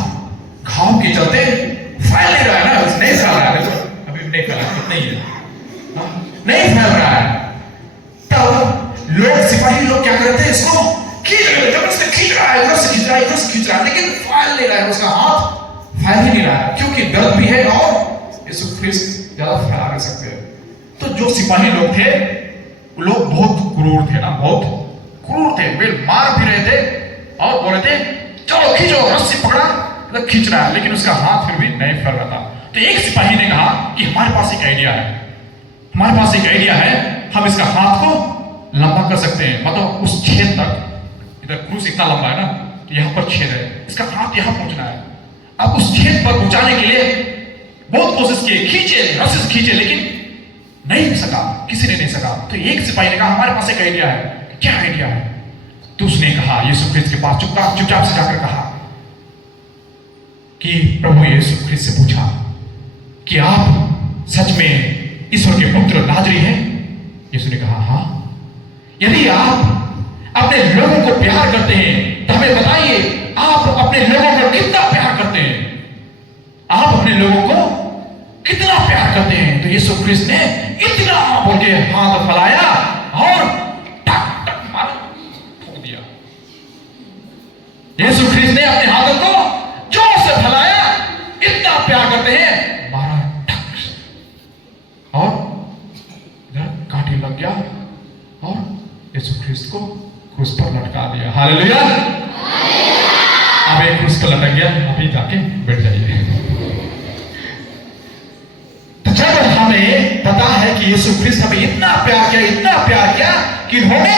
घाव के चलते फैल नहीं रहा है ना, नहीं फैल रहा है, अभी नहीं फैला, नहीं है, नहीं फैल रहा है। तब लोग, सिपाही लोग क्या करते हैं? इसको खींच रहे हैं, जब उससे खींच रहा है, इधर से खींच रहा है, इधर से खींच रहा है, लेकिन फैल नहीं रहा है, उसका हाथ फैल ही नहीं रहा है, क्योंकि दर्द भी है और यीशु ख्रिस्त ज्यादा फैला नहीं सकते। तो जो सिपाही लोग थे, लोग बहुत क्रूर थे ना, बहुत क्रूर थे। वे मार भी रहे थे और बोल रहे थे चलो खींचो, रस्सी पकड़ा, तो खींच रहा है, लेकिन उसका हाथ फिर भी नहीं फैल रहा था। तो एक सिपाही ने कहा कि हमारे पास एक आइडिया है, हमारे पास एक आइडिया है, हम इसका हाथ को लंबा कर सकते हैं, मतलब उस छेद तक। इधर क्रूस इतना लंबा है ना कि यहाँ पर छेद है, इसका हाथ यहाँ पहुंचना है। अब उस छेद पर पहुंचाने के लिए बहुत कोशिश की, खींचे, रस्सी से खींचे, लेकिन नहीं हो सका, किसी ने नहीं सका। तो एक सिपाही ने कहा हमारे पास एक आइडिया है। क्या आइडिया है? तो उसने कहा, यीशु ख्रिस्त के पास चुपचाप से जाकर कहा कि प्रभु यीशु ख्रिस्त से पूछा कि आप सच में ईश्वर के पुत्र नाजरी हैं? यीशु ने कहा हाँ। यदि आप अपने लोगों को प्यार करते हैं तो हमें बताइए, आप अपने लोगों को कितना प्यार करते हैं? आप अपने लोगों को कितना प्यार करते हैं? तो यीशु ख्रिस्त ने इतना बोल के हाथ फैलाया और टक टक मार ठोक दिया। यीशु ख्रिस्त ने अपने हाथों को जोर से फैलाया, इतना प्यार करते हैं, मारा टक, और इधर कांटे लग गया और यीशु ख्रिस्त को क्रूस पर लटका दिया। हालेलुया। अब एक क्रूस पर लटक गया, अभी जाके बैठ जाइए। जब हमें पता है कि यीशु ख्रिस्त हमें इतना प्यार किया, इतना प्यार किया कि उन्होंने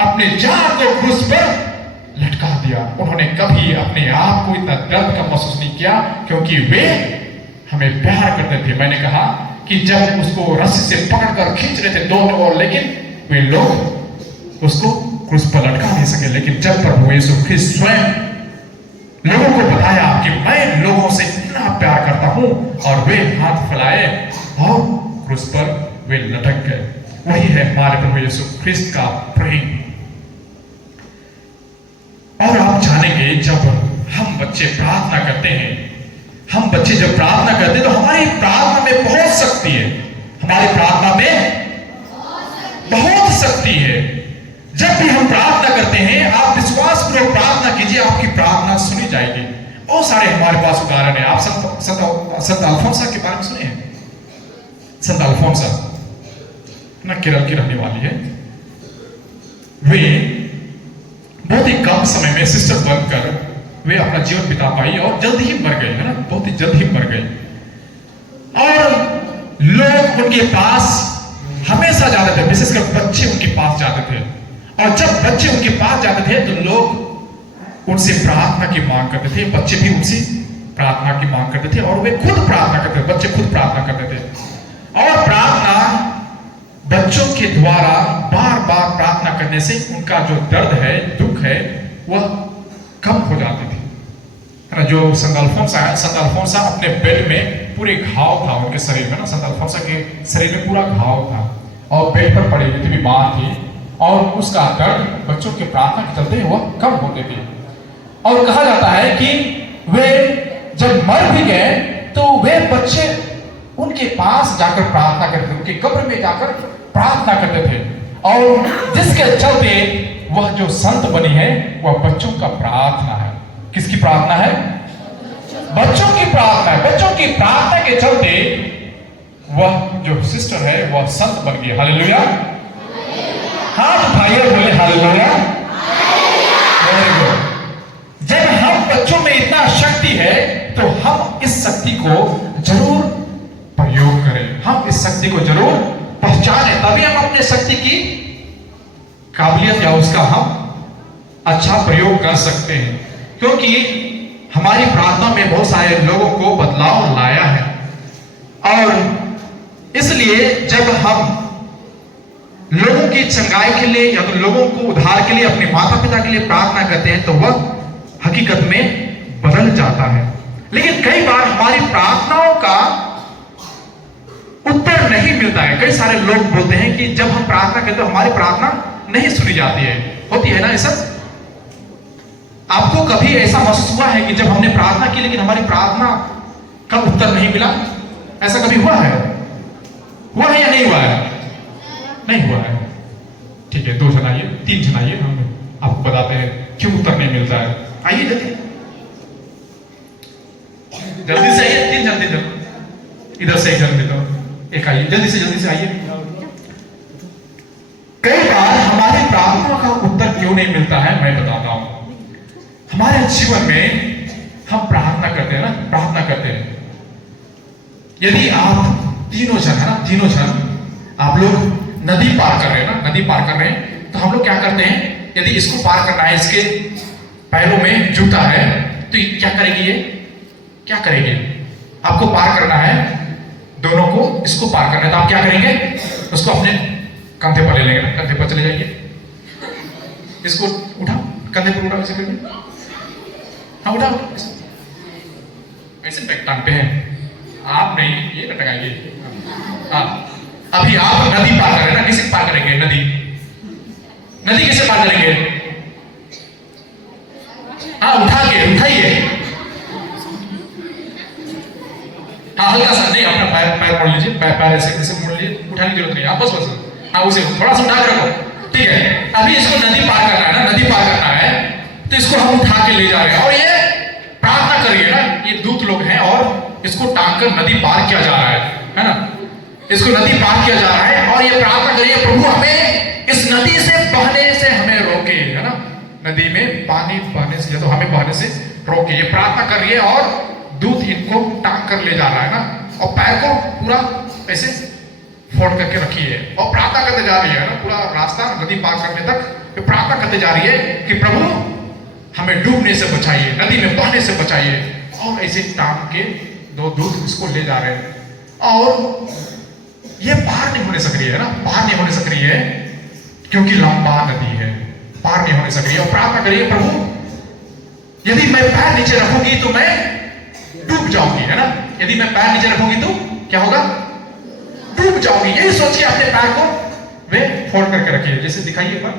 अपने जान को क्रूस पर लटका दिया। उन्होंने कभी अपने आप को इतना दर्द का महसूस नहीं किया, क्योंकि वे हमें प्यार करते थे। मैंने कहा कि जब उसको रस्सी से पकड़कर खींच रहे थे दोनों ओर, लेकिन वे लोग उसको क्रूस पर लटका नहीं सके। लेकिन जब प्रभु यीशु ख्रिस्त स्वयं लोगों को बताया कि मैं लोगों से इतना प्यार करता हूं, और वे हाथ फैलाए और क्रूस पर वे लटक गए। वही है हमारे प्रभु यीशु ख्रिस्त का प्रेम। और आप जानेंगे, जब हम बच्चे प्रार्थना करते हैं, हम बच्चे जब प्रार्थना करते हैं तो हमारी प्रार्थना में बहुत शक्ति है, हमारी प्रार्थना में बहुत शक्ति है। जब भी हम प्रार्थना करते हैं, आप विश्वासपूर्वक प्रार्थना कीजिए, आपकी प्रार्थना सुनी जाएगी। बहुत सारे हमारे पास उदाहरण है। आप संत अल्फोंसा के बारे में सुने हैं? संत अल्फोंसा ना केरल की रहने वाली है। वे बहुत ही कम समय में सिस्टर बनकर वे अपना जीवन बिता पाई और जल्द ही मर गई, है ना, बहुत ही जल्द ही मर गई। और लोग उनके पास हमेशा जाते थे, विशेषकर बच्चे उनके पास जाते थे। और जब बच्चे उनके पास जाते थे तो लोग उनसे प्रार्थना की मांग करते थे, बच्चे भी उनसे प्रार्थना की मांग करते थे, और वे खुद प्रार्थना करते थे, बच्चे खुद प्रार्थना करते थे। और प्रार्थना बच्चों के द्वारा बार बार प्रार्थना करने से उनका जो दर्द है, दुख है, वह कम हो जाती थी, है ना। जो संत अल्फोंसा अपने बेड में पूरे घाव था उनके शरीर में ना, संत अल्फोंसा के शरीर में पूरा घाव था और बेड पर पड़ी हुई थी, बीमार थी, और उसका दर्द बच्चों के प्रार्थना के चलते वह कम होते थे। और कहा जाता है कि वे जब मर भी गए तो वे बच्चे उनके पास जाकर प्रार्थना करते थे, उनके कब्र में जाकर प्रार्थना करते थे। और जिसके चलते वह जो संत बनी है वह बच्चों का प्रार्थना है। किसकी प्रार्थना है? बच्चों की प्रार्थना है। बच्चों की प्रार्थना के चलते वह जो सिस्टर है वह संत बन गई। हालेलुया। हाथ उठाइए, बोले हालेलुया। Very good. जब हम बच्चों में इतना शक्ति है तो हम इस शक्ति को जरूर प्रयोग करें, हम इस शक्ति को जरूर पहचाने, तभी हम अपने शक्ति की काबिलियत या उसका हम अच्छा प्रयोग कर सकते हैं। क्योंकि हमारी प्रार्थना में बहुत सारे लोगों को बदलाव लाया है, और इसलिए जब हम लोगों की चंगाई के लिए या तो लोगों को उद्धार के लिए अपने माता पिता के लिए प्रार्थना करते हैं तो वह हकीकत में बदल जाता है। लेकिन कई बार हमारी प्रार्थनाओं का उत्तर नहीं मिलता है। कई सारे लोग बोलते हैं कि जब हम प्रार्थना करते हैं हमारी प्रार्थना नहीं सुनी जाती है। होती है ना ये सब? आपको कभी ऐसा महसूस हुआ है कि जब हमने प्रार्थना की लेकिन हमारी प्रार्थना का उत्तर नहीं मिला? ऐसा कभी हुआ है? हुआ है या नहीं हुआ है? नहीं हुआ है। ठीक है, 2 जन आइए, 3 जन आइए, हम आपको बताते हैं क्यों उत्तर नहीं मिलता है। आइए जल्दी जल्दी से आइए, 3 जन, इधर से 1 जन दे दो, एक आइए, जल्दी से आइए। कई बार हमारी प्रार्थना का उत्तर क्यों नहीं मिलता है मैं बताता हूं। हमारे जीवन में हम प्रार्थना करते हैं ना, प्रार्थना करते हैं। यदि आप तीनों जन है ना, तीनों जन आप लोग नदी पार कर रहे हैं ना, नदी पार कर रहे हैं, तो हम लोग क्या करते हैं, यदि इसको पार करना है, इसके पैरों में जूता है, तो ये क्या करेगी, ये क्या करेगी? आपको पार करना है, दोनों को इसको पार करना है, तो आप क्या करेंगे? उसको अपने कंधे पर ले लेंगे ना, कंधे पर चले जाइए, इसको उठाओ, कंधे पर उठाओ, ऐसे करके, हाँ उठाओ, ऐसे बैग टांगते हैं आप, नहीं ये न टंगाइए। हाँ, अभी आप नदी पार करें ना, किसे पार करेंगे? नदी कैसे पार करेंगे? हाँ उठाइए, हाँ हल्का सा, नहीं अपना पैर मोड़ लीजिए, पैर ऐसे मोड़ लीजिए, उठाने की जरूरत नहीं, आप बस हाँ उसे थोड़ा सा उठा के रखो। ठीक है, अभी इसको नदी पार करना है ना, नदी पार करना है, तो इसको हम उठा के ले जा रहे हैं, और ये प्रार्थना करिए ना, ये दूत लोग हैं और इसको टांग कर नदी पार किया जा रहा है ना, इसको नदी पार किया जा रहा है, और ये प्रार्थना करिए, प्रभु हमें इस नदी से बहने से हमें रोके, है ना, नदी में पानी बहने से, या तो हमें बहने से रोके। ये प्रार्थना कर रही है और दूत इनको टांग कर ले जा रहा है ना, और पैर को पूरा ऐसे फोल्ड करके रखी है और प्रार्थना करते जा रही है ना, पूरा रास्ता नदी पार करने तक प्रार्थना करते जा रही है कि प्रभु हमें डूबने से बचाइए, नदी में बहने से बचाइए, और ऐसे टांग के 2 दूत इसको ले जा रहे हैं, और ये पार नहीं होने सक रही है ना, पार नहीं होने सक रही है, क्योंकि लंबा नदी है, पार नहीं होने सक रही है। और प्रार्थना करिए, प्रभु यदि मैं पैर नीचे रखूंगी तो मैं डूब जाऊंगी, है ना, यदि मैं पैर नीचे रखूंगी तो क्या होगा? डूब जाऊंगी। यही सोच के अपने पैर को वे फोल्ड करके रखिए, जैसे दिखाइए एक बार,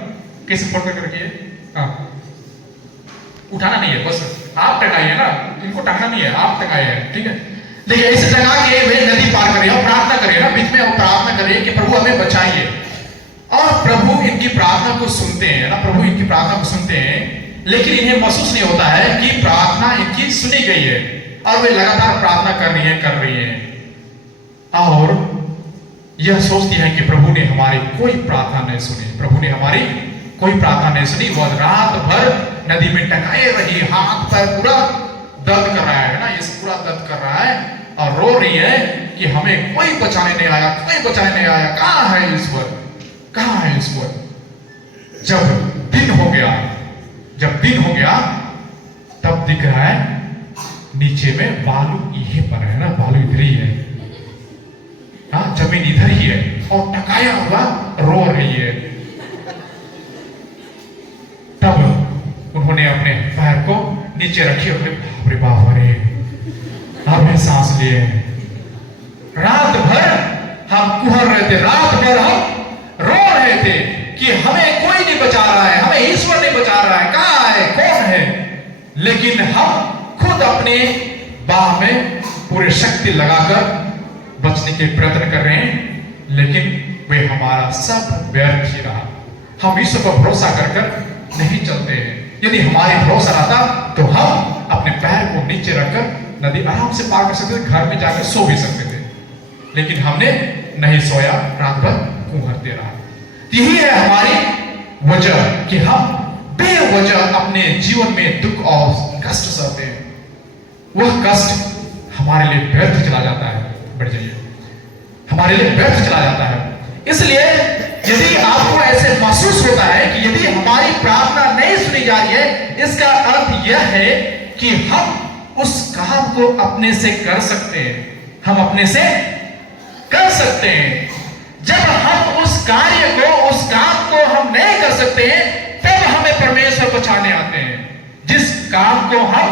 कैसे फोल्ड करके रखिए। हाँ, उठाना नहीं है, बस आप टंगाइए ना, इनको टंगना नहीं है, आप टंगाइए है, ठीक है। देखिए ऐसे टंगा के वे नदी पार करिए और प्रार्थना करिए ना, बीच में और प्रार्थना करिए कि प्रभु हमें बचाइए, और प्रभु इनकी प्रार्थना को सुनते हैं ना, प्रभु इनकी प्रार्थना को सुनते हैं, लेकिन इन्हें महसूस नहीं होता है कि प्रार्थना इनकी सुनी गई है, और वे लगातार प्रार्थना कर रही है, और यह सोचती है कि प्रभु ने हमारी कोई प्रार्थना नहीं सुनी, प्रभु ने हमारी कोई प्रार्थना नहीं सुनी। वह रात भर नदी में टंगाए रही, हाथ पैर पूरा दर्द कर रहा है ना, ये पूरा दर्द कर रहा है, और रो रही है कि हमें कोई बचाने नहीं आया, कोई बचाने नहीं आया, कहां है ईश्वर, कहां है ईश्वर। जब दिन हो गया तब दिख रहा है नीचे में बालू यहीं पर है ना, बालू इधर ही है, हाँ जमीन इधर ही है, और टकाया हुआ रो रही है। तब उन्होंने अपने पैर को नीचे रखी और बाप रे हमने सांस लिए। रात भर हम कुहर रहे थे, रात भर हम रो रहे थे कि हमें कोई नहीं बचा रहा है, हमें ईश्वर नहीं बचा रहा है, कहां है, कौन है। लेकिन हम खुद अपने बाह में पूरी शक्ति लगाकर बचने के प्रयत्न कर रहे हैं, लेकिन वे हमारा सब व्यर्थ ही रहा। हम ईश्वर पर भरोसा कर नहीं चलते हैं। यदि हमारी भरोसा रहता तो हम अपने पैर को नीचे रखकर नदी आराम से पार कर सकते थे, घर में जाकर सो भी सकते थे। लेकिन हमने नहीं सोया, रात भर कुहरते रहा। यही है हमारी वजह कि हम बेवजह अपने जीवन में दुख और कष्ट सहते हैं। वह कष्ट हमारे लिए व्यर्थ चला जाता है, बढ़ जाइए, हमारे लिए व्यर्थ चला जाता है। इसलिए यदि आपको ऐसे महसूस होता है कि यदि हमारी प्रार्थना नहीं सुनी जा रही है, इसका अर्थ यह है कि हम उस काम को अपने से कर सकते हैं, हम अपने से कर सकते हैं। जब हम उस कार्य को, उस काम को हम नहीं कर सकते हैं, तब हमें परमेश्वर बचाने आते हैं। जिस काम को हम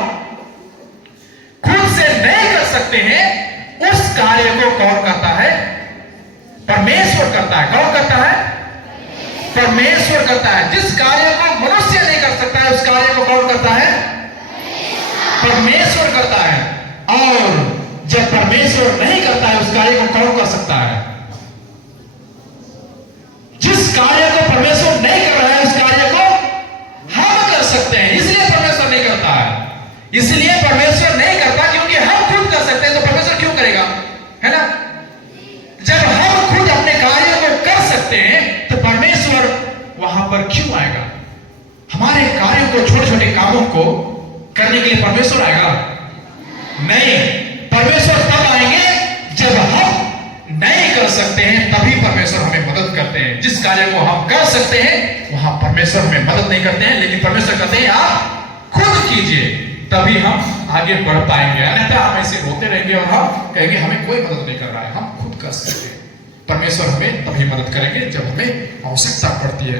खुद से नहीं कर सकते हैं, उस कार्य को कौन करता है? परमेश्वर करता है। कौन करता है? परमेश्वर करता है। जिस कार्य को मनुष्य नहीं कर सकता है, उस कार्य को कौन करता है? परमेश्वर करता है। और जब परमेश्वर नहीं करता है, उस कार्य को कौन कर सकता है? जिस कार्य को परमेश्वर नहीं कर रहा है, उस कार्य को हम कर सकते हैं। इसलिए परमेश्वर नहीं करता है। इसलिए परमेश्वर नहीं करता क्योंकि हम खुद कर सकते हैं, तो परमेश्वर क्यों करेगा? है ना? जब हम खुद अपने कार्यों को कर सकते हैं, तो परमेश्वर वहां पर क्यों आएगा? हमारे कार्यों को, छोटे छोटे कामों को करने के लिए परमेश्वर आएगा? नहीं। परमेश्वर तब आएंगे जब हम नहीं कर सकते हैं, तभी परमेश्वर हमें मदद करते हैं। जिस कार्य को हम कर सकते हैं, वहां परमेश्वर हमें मदद नहीं करते हैं, लेकिन परमेश्वर कहते हैं आप खुद कीजिए, तभी हम आगे बढ़ पाएंगे। अन्यथा हम ऐसे रोते रहेंगे और हम कहेंगे हमें कोई मदद नहीं कर रहा है, हम खुद कर सकते हैं। परमेश्वर हमें तभी मदद करेंगे जब हमें आवश्यकता पड़ती है।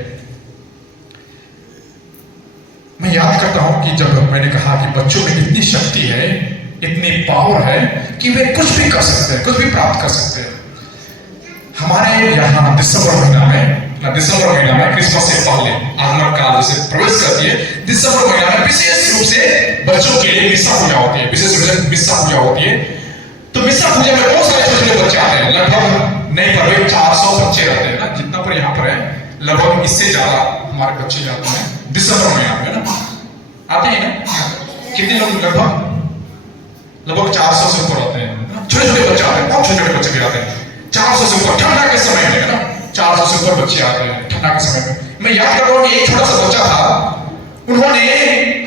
मैं याद करता हूं कि जब मैंने कहा कि बच्चों में इतनी शक्ति है, इतनी पावर है कि वे कुछ भी कर सकते हैं, कुछ भी प्राप्त कर सकते हैं। हमारे यहाँ दिसंबर महीना में क्रिसमस से पहले आगमन काल जैसे प्रवेश करती है, दिसंबर महीना में विशेष रूप से बच्चों के लिए मिस्सा पूजा होती है। विशेष रूप से मिस्सा पूजा होती है। तो मिस्सा पूजा में बहुत सारे छोटे बच्चे आते हैं। लगभग नहीं पर 400 बच्चे रहते हैं ना, जितना पर यहाँ पर है, लगभग इससे ज्यादा हमारे बच्चे जाते हैं दिसंबर महीना में ना, आते हैं ना। कितने लोग? लगभग 400 से ऊपर आते हैं। छोटे छोटे बच्चे आते हैं, बहुत छोटे छोटे बच्चे भी आते हैं। 400 से ऊपर, ठंडा के समय में है ना, 400 से ऊपर बच्चे आते हैं ठंडा के समय में। मैं याद करता हूँ कि एक छोटा सा बच्चा था, उन्होंने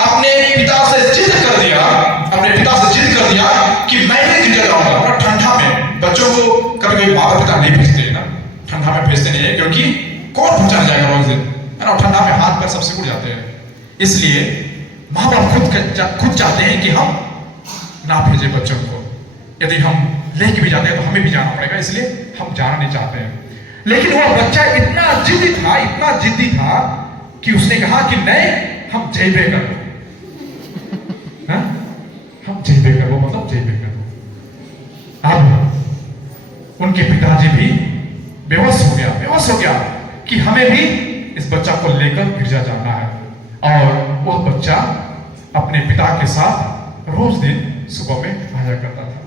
अपने पिता से जिद कर दिया कि मैं भी गिरजा जाऊंगा। ठंडा में बच्चों को कभी कभी माता पिता नहीं भेजते ना, ठंडा में भेजते नहीं है, क्योंकि कौन पहुंचाने जाएगा रोज दिन, है ना। ठंडा में हाथ पैर सब सिकुड़ जाते हैं। इसलिए माँ बाप खुद चाहते हैं कि हम ना भेजे बच्चों को। यदि हम लेके भी जाते हैं तो हमें भी जाना पड़ेगा, इसलिए हम जाना नहीं चाहते हैं। लेकिन वह बच्चा इतना जिद्दी था कि उसने कहा कि नहीं, हम जयबे करो, हम जयबे करो, मतलब जयबे करो। अब उनके पिताजी भी बेहोश हो गया कि हमें भी इस बच्चा को लेकर गिरजा जाना है। और वह बच्चा अपने पिता के साथ रोज दिन सुबह में आया करता था।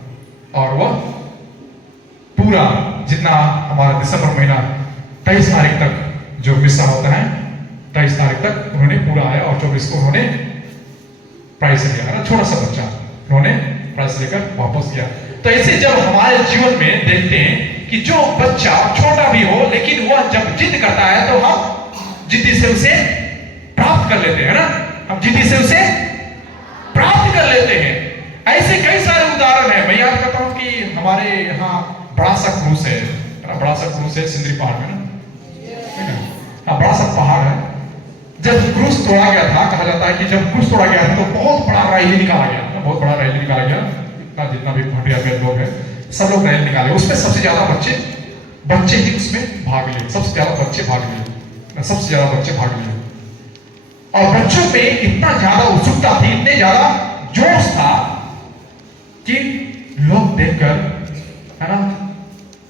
और वह पूरा जितना हमारा दिसंबर महीना 23 तारीख तक जो मिस्सा होता है, 23 तारीख तक उन्होंने पूरा आया और 24 को उन्होंने प्राइज लिया। छोटा सा बच्चा, उन्होंने प्राइज लेकर वापस किया। तो ऐसे जब हमारे जीवन में देखते हैं कि जो बच्चा छोटा भी हो, लेकिन वह जब जिद करता है तो हम जिद्दी से उसे प्राप्त कर लेते हैं ना, हम जिद्दी से उसे प्राप्त कर लेते हैं। ऐसे कई सारे उदाहरण है। मैं याद करता हूं कि हमारे यहाँ बड़ा सा क्रूस है सिंदरी पहाड़ में ना, हाँ बड़ा सा पहाड़ है। जब क्रूस तोड़ा गया था, कहा जाता है कि जब क्रूस तोड़ा गया था तो बहुत बड़ा रैली निकाला गया, बहुत बड़ा रैली निकाला गया। जितना भी भटिया लोग हैं, सब लोग रैली निकाले। उसमें सबसे ज्यादा बच्चे ही उसमें भाग लिए, सबसे ज्यादा बच्चे भाग लिए। और बच्चों में इतना ज्यादा उत्सुकता थी, इतने ज्यादा जोश था कि लोग देखकर, है ना,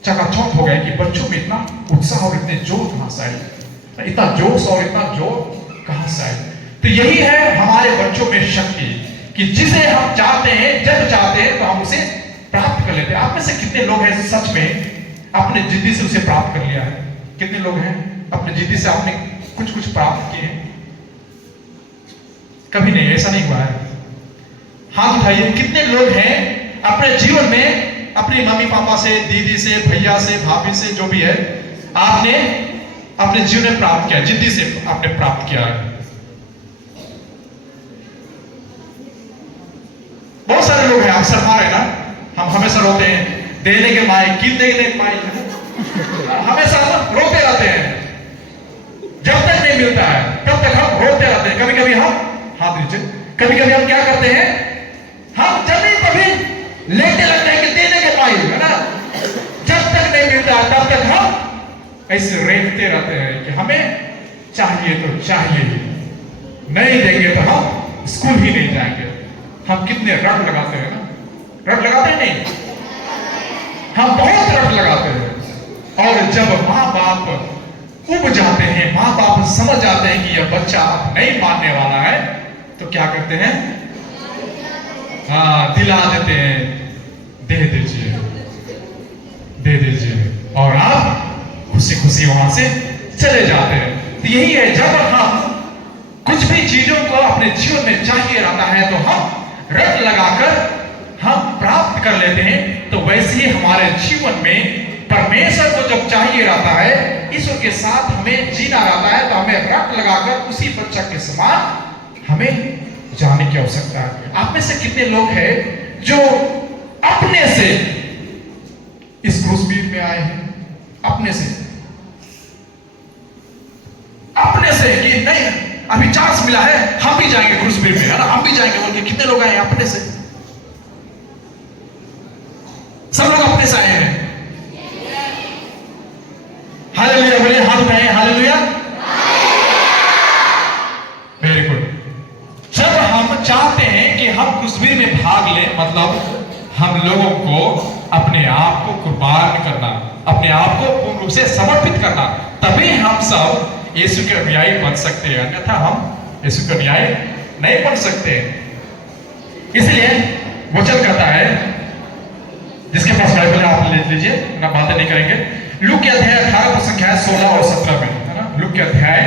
चकाचौंध हो गए कि बच्चों में इतना उत्साह और इतने जोर कहां से आए, इतना जोश और इतना जोर कहां से आए। तो यही है हमारे बच्चों में शक्ति कि जिसे हम चाहते हैं, जब चाहते हैं तो हम उसे प्राप्त कर लेते हैं। आप में से कितने लोग हैं सच में अपने जिद्दी से उसे प्राप्त कर लिया है? कितने लोग हैं अपने जिद्दी से आपने कुछ प्राप्त किए? कभी नहीं, ऐसा नहीं हुआ है। हाथ उठाइए। कितने लोग हैं अपने जीवन में अपनी मम्मी पापा से, दीदी से, भैया से, भाभी से, जो भी है आपने अपने जीवन में प्राप्त किया, जिद्दी से आपने प्राप्त किया है। बहुत सारे लोग हैं, अक्सर हमारे ना, हम हमेशा रोते हैं, देने के माए, गिरने के माए, हमेशा रोते रहते हैं। जब तक नहीं मिलता है तब तक हम रोते रहते हैं। कभी कभी हम हाथ नीचे, कभी कभी हम क्या करते हैं, हम जमीन पर भी लेटे लगते हैं कि देने के माए, है ना। जब तक नहीं मिलता तब तक हम ऐसे रेंगते रहते हैं कि हमें चाहिए तो चाहिए ही, नहीं देंगे तो हम स्कूल ही नहीं जाएंगे। हम कितने रट लगाते हैं ना, रट लगाते हैं नहीं, हम बहुत रट लगाते हैं। और जब माँ बाप उब जाते हैं, माँ बाप समझ जाते हैं कि यह बच्चा अब नहीं मानने वाला है, तो क्या करते हैं, हाँ, दिला देते हैं, दे दीजिए, दे दीजिए, और आप खुशी खुशी वहां से चले जाते हैं। तो यही है, जब हम कुछ भी चीजों को अपने जीवन में चाहिए रहता है तो हम रट लगाकर हम प्राप्त कर लेते हैं। तो वैसे ही हमारे जीवन में परमेश्वर को जब चाहिए रहता है, ईश्वर के साथ हमें जीना रहता है, तो हमें रट लगाकर उसी बच्चा के समान हमें जाने की आवश्यकता है। आप में से कितने लोग हैं जो अपने से इस क्रूसबीर में आए हैं, अपने से कि नहीं अभी चांस मिला है, हम भी जाएंगे क्रूसबीर में, है ना, हम भी जाएंगे बोल के कितने लोग आए अपने से? सब लोग अपने से आए हैं। हालेलुया बोलिए, हाथ उठाएं, हालेलुया। Very good. जब हम चाहते हैं कि हम क्रूसबीर में भाग लें, मतलब हम लोगों को अपने आप को कुर्बान करना, अपने आप को पूर्ण रूप से समर्पित करना, तभी हम सब यीशु के अनुयायी बन सकते हैं, अन्यथा हम यीशु के अनुयायी नहीं बन सकते। इसलिए वचन कहता है, जिसके पास बाइबल है आप ले लीजिए, ना बातें नहीं करेंगे। लूक के अध्याय 18 पर संख्या है 16 और 17 में, है ना, लूक के अध्याय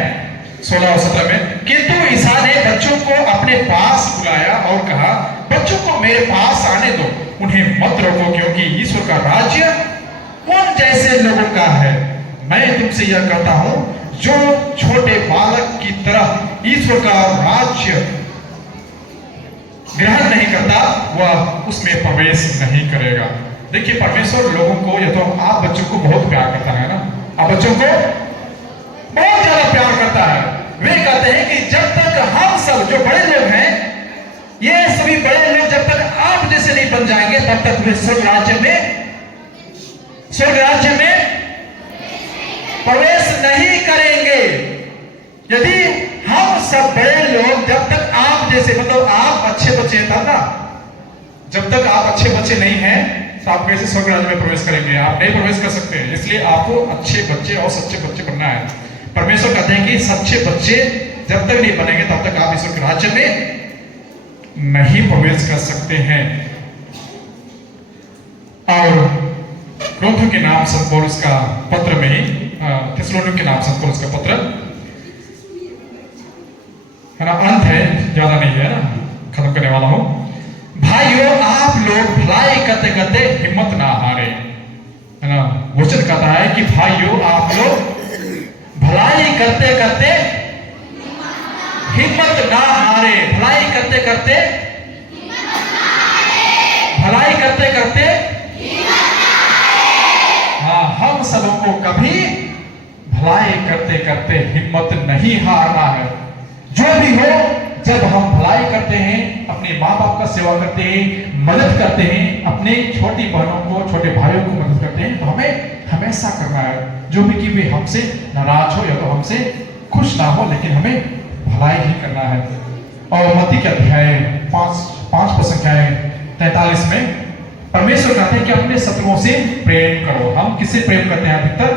16 और 17 में। किंतु ईसा ने बच्चों को अपने पास बुलाया और कहा, बच्चों को मेरे पास आने दो, उन्हें मत रोको, क्योंकि ईश्वर का राज्य उन जैसे लोगों का है। मैं तुमसे यह कहता हूं, जो छोटे बालक की तरह ईश्वर का राज्य ग्रहण नहीं करता, वह उसमें प्रवेश नहीं करेगा। देखिए, परमेश्वर लोगों को, या तो आप बच्चों को बहुत प्यार करता है ना, आप बच्चों को बहुत ज्यादा प्यार करता है। वे कहते हैं कि जब तक हम सब जो बड़े लोग हैं, ये सभी बड़े लोग जब तक आप जैसे नहीं बन जाएंगे, तब तक वे स्वर्ग राज्य में प्रवेश नहीं करेंगे। यदि हम सब बड़े लोग जब तक आप जैसे, मतलब आप अच्छे बच्चे हैं तब ना, जब तक आप अच्छे बच्चे नहीं हैं तो आप कैसे स्वर्ग राज्य में प्रवेश करेंगे? आप नहीं प्रवेश कर सकते हैं। इसलिए आपको अच्छे बच्चे और सच्चे बच्चे बनना है। परमेश्वर कहते हैं कि सच्चे बच्चे जब तक नहीं बनेंगे तब तक आप ईश्वर के राज्य में नहीं प्रवेश कर सकते हैं। और ग्रंथों के नाम संत पौलुस का पत्र में ही, थिस्सलुनीक के नाम संत पौलुस का पत्र, है ना, अंत है, ज्यादा नहीं है ना, खत्म करने वाला हूं। भाइयों, आप लोग भलाई करते करते हिम्मत ना हारे, है ना। वचन कहता है कि भाइयों, आप लोग भलाई करते करते हिम्मत ना हारे, भलाई करते करते, भलाई करते करते, हाँ, हम सबों को कभी भलाई करते करते हिम्मत नहीं हारना है। जो भी हो, जब हम भलाई करते हैं, अपने माँ बाप का सेवा करते हैं, मदद करते हैं, अपने छोटी बहनों को, छोटे भाइयों को मदद करते हैं, तो हमें हमेशा करना है। जो भी कि वे हमसे नाराज हो या तो हमसे खुश ना हो, लेकिन हमें भलाई ही करना है। और मत्ती के अध्याय 5 पर संख्या 43 में परमेश्वर कहते हैं कि अपने शत्रुओं से प्रेम करो। हम किससे प्रेम करते हैं अधिकतर?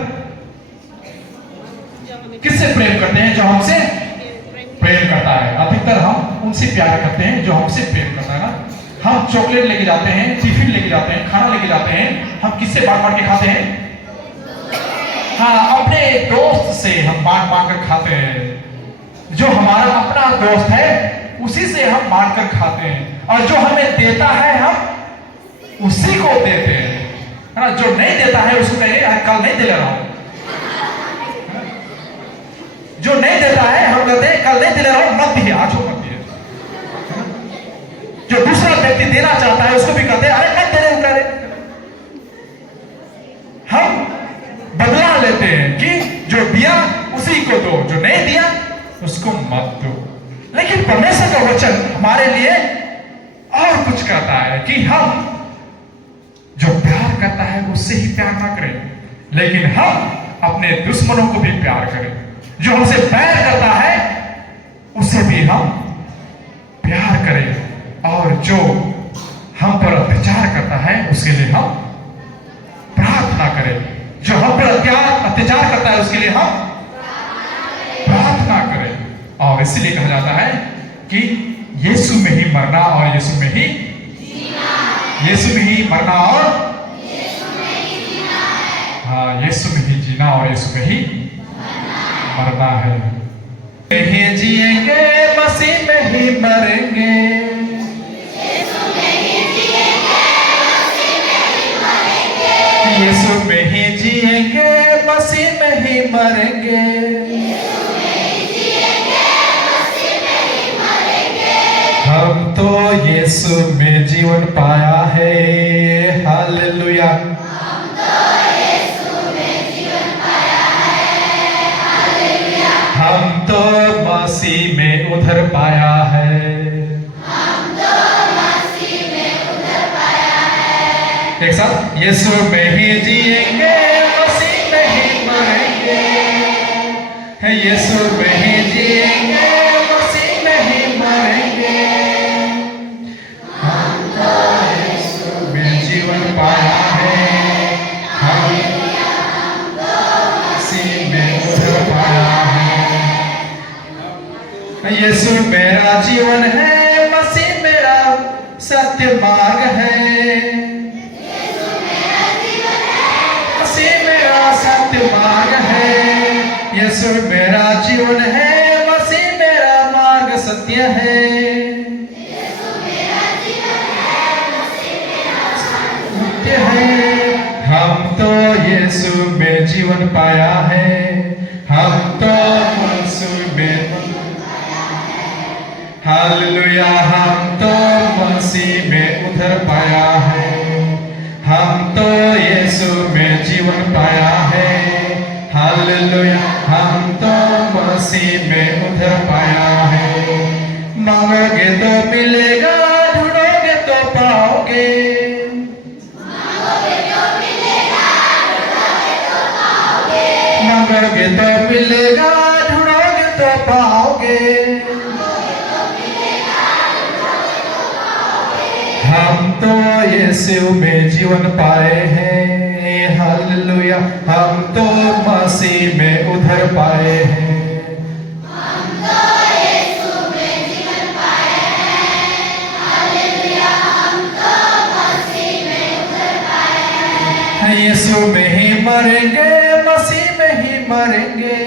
किससे प्रेम करते हैं? जो हमसे प्रेम करता है। अधिकतर हम उनसे प्यार करते हैं जो हमसे प्रेम करता है ना। हम चॉकलेट लेके जाते हैं, टिफिन लेके जाते हैं, खाना लेके जाते हैं, हम किससे बांट बांट के खाते हैं? हाँ, अपने दोस्त से हम बांट बांट कर खाते हैं। जो हमारा अपना दोस्त है उसी से हम बांट कर खाते हैं, और जो हमें देता है हम उसी को देते हैं। है ना। जो नहीं देता है उसको कहेंगे कल नहीं दे रहा हूं। जो नहीं देता है हम कहते हैं कल नहीं दे रहा हूं, मत दिए, आज मत दिए। जो दूसरा व्यक्ति देना चाहता है उसको भी कहते हैं अरे मत दे रहे उठा रहे। हम बदला लेते हैं कि जो दिया उसी को दो, जो नहीं दिया उसको मत दो। लेकिन परमेश्वर का वचन हमारे लिए और कुछ कहता है कि हम जो प्यार करता है उससे ही प्यार ना करें, लेकिन हम अपने दुश्मनों को भी प्यार करें। जो हमसे बैर करता है उससे भी हम प्यार करें, और जो हम पर अत्याचार करता है उसके लिए हम प्रार्थना करें। जो हम पर अत्याचार करता है उसके लिए हम प्रार्थना करें। और इसलिए कहा जाता है कि यीशु में ही मरना और यीशु में ही जीना, यीशु में ही मरना और यीशु में ही जीना है। हाँ, यीशु में ही जीना और यीशु में ही मरना है। में जिएंगे मसीह में ही मरेंगे, यीशु में ही जिएंगे मसीह में ही मरेंगे, यीशु में ही जिएंगे मसीह में ही मरेंगे, यीशु में ही जिएंगे मसीह में ही मरेंगे। हम तो यीशु में जीवन पाया है, हालेलुया। हम तो मसीह में उधर पाया है, हम तो मसीह में उधर पाया है। एक साथ, यीशु में ही जिएंगे मसीह में ही मरेंगे, यीशु में ही जिएंगे मसीह में ही मरेंगे। हम तो यीशु में जीवन पाया है, हम तो मसीह में उधर पाया है। यीशु मेरा जीवन है, मसीह मेरा सत्य मार्ग है, यीशु मेरा जीवन है, मसीह मेरा सत्य मार्ग है, यीशु मेरा जीवन है, मसीह मेरा मार्ग सत्य है, यीशु मेरा जीवन है, मसीह मेरा सत्य है। हम तो यीशु में जीवन पाया है, हम तो यीशु में, हालेलुया। हम तो मसीह में उधर पाया है, हम तो यीशु में जीवन पाया है, हालेलुया। हम तो मसीह में उधर पाया है। मांगोगे तो मिलेगा, ढूंढोगे तो पाओगे, मांगोगे तो मिलेगा, ढूंढोगे तो पाओगे, मांगोगे तो मिलेगा, ढूंढोगे तो पाओगे। हम तो यीशु में जीवन पाए हैं, हालेलुया। हम तो मसीह में उधर पाए हैं, हम तो यीशु में जीवन पाए हैं, हालेलुया। हम तो मसीह में उधर पाए हैं। यीशु में ही मरेंगे, मसीह में ही मरेंगे,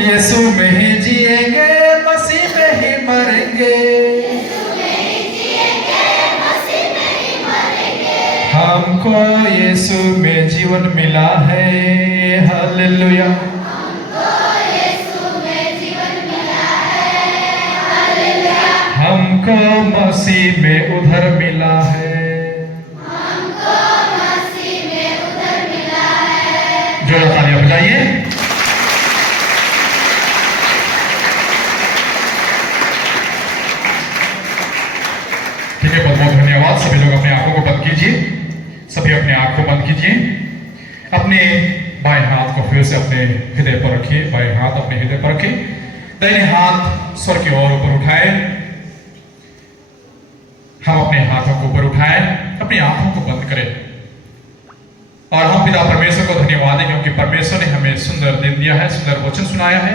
यीशु में ही जिएंगे, मसीह में ही मरेंगे, यीशु में ही जिएंगे, मसीह में ही मरेंगे। हमको यीशु में जीवन मिला है, हालेलुया। हमको यीशु में जीवन मिला है, हालेलुया। हमको मसीह में उधर मिला है, हमको मसीह में उधर मिला है। जोर तालियां बजाइए। ठीक है, बहुत बहुत धन्यवाद। सभी लोग अपने आंखों को बंद कीजिए, सभी अपने आंख को बंद कीजिए। अपने बाएं हाथ को फिर से अपने हृदय पर रखिए, बाएं हाथ अपने हृदय पर रखिए, दाहिने हाथ स्वर की ओर ऊपर उठाए। हम अपने हाथों को ऊपर उठाए, अपनी आंखों को बंद करें और हम पिता परमेश्वर को धन्यवाद दें, क्योंकि परमेश्वर ने हमें सुंदर दिन दिया है, सुंदर वचन सुनाया है,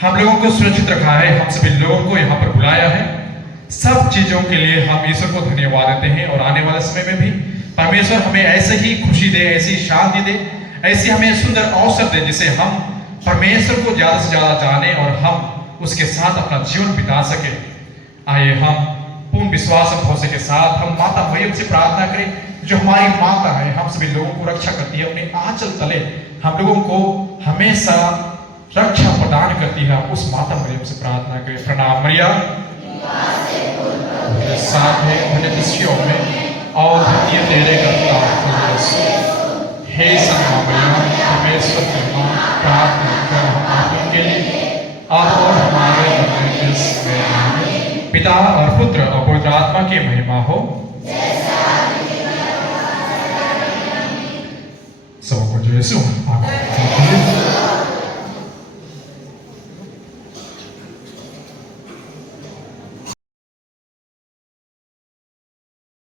हम लोगों को सुरक्षित रखा है, हम सभी लोगों को यहाँ पर बुलाया है। सब चीजों के लिए हम ईश्वर को धन्यवाद देते हैं और आने वाले समय में भी परमेश्वर हमें ऐसे ही खुशी दे, ऐसी शांति दे, ऐसी हमें सुंदर अवसर दे जिसे हम परमेश्वर को ज्यादा से ज्यादा जाने और हम उसके साथ अपना जीवन बिता सके। आइए हम पूर्ण विश्वास और भरोसे के साथ हम माता मरियम से प्रार्थना करें, जो हमारी माता है, हम सभी लोगों को रक्षा करती है, अपने आंचल तले हम लोगों को हमेशा रक्षा प्रदान करती है। उस माता मरियम से प्रार्थना करें। प्रणाम मरिया, साथ है धन्य दृष्टियों में और धन्य तेरे कर्ता यीशु। हे संत मरियम, परमेश्वर की मां, प्रार्थना कर हम के लिए अब और हमारे में पिता और पुत्र और पवित्र आत्मा की महिमा हो। सबको यीशु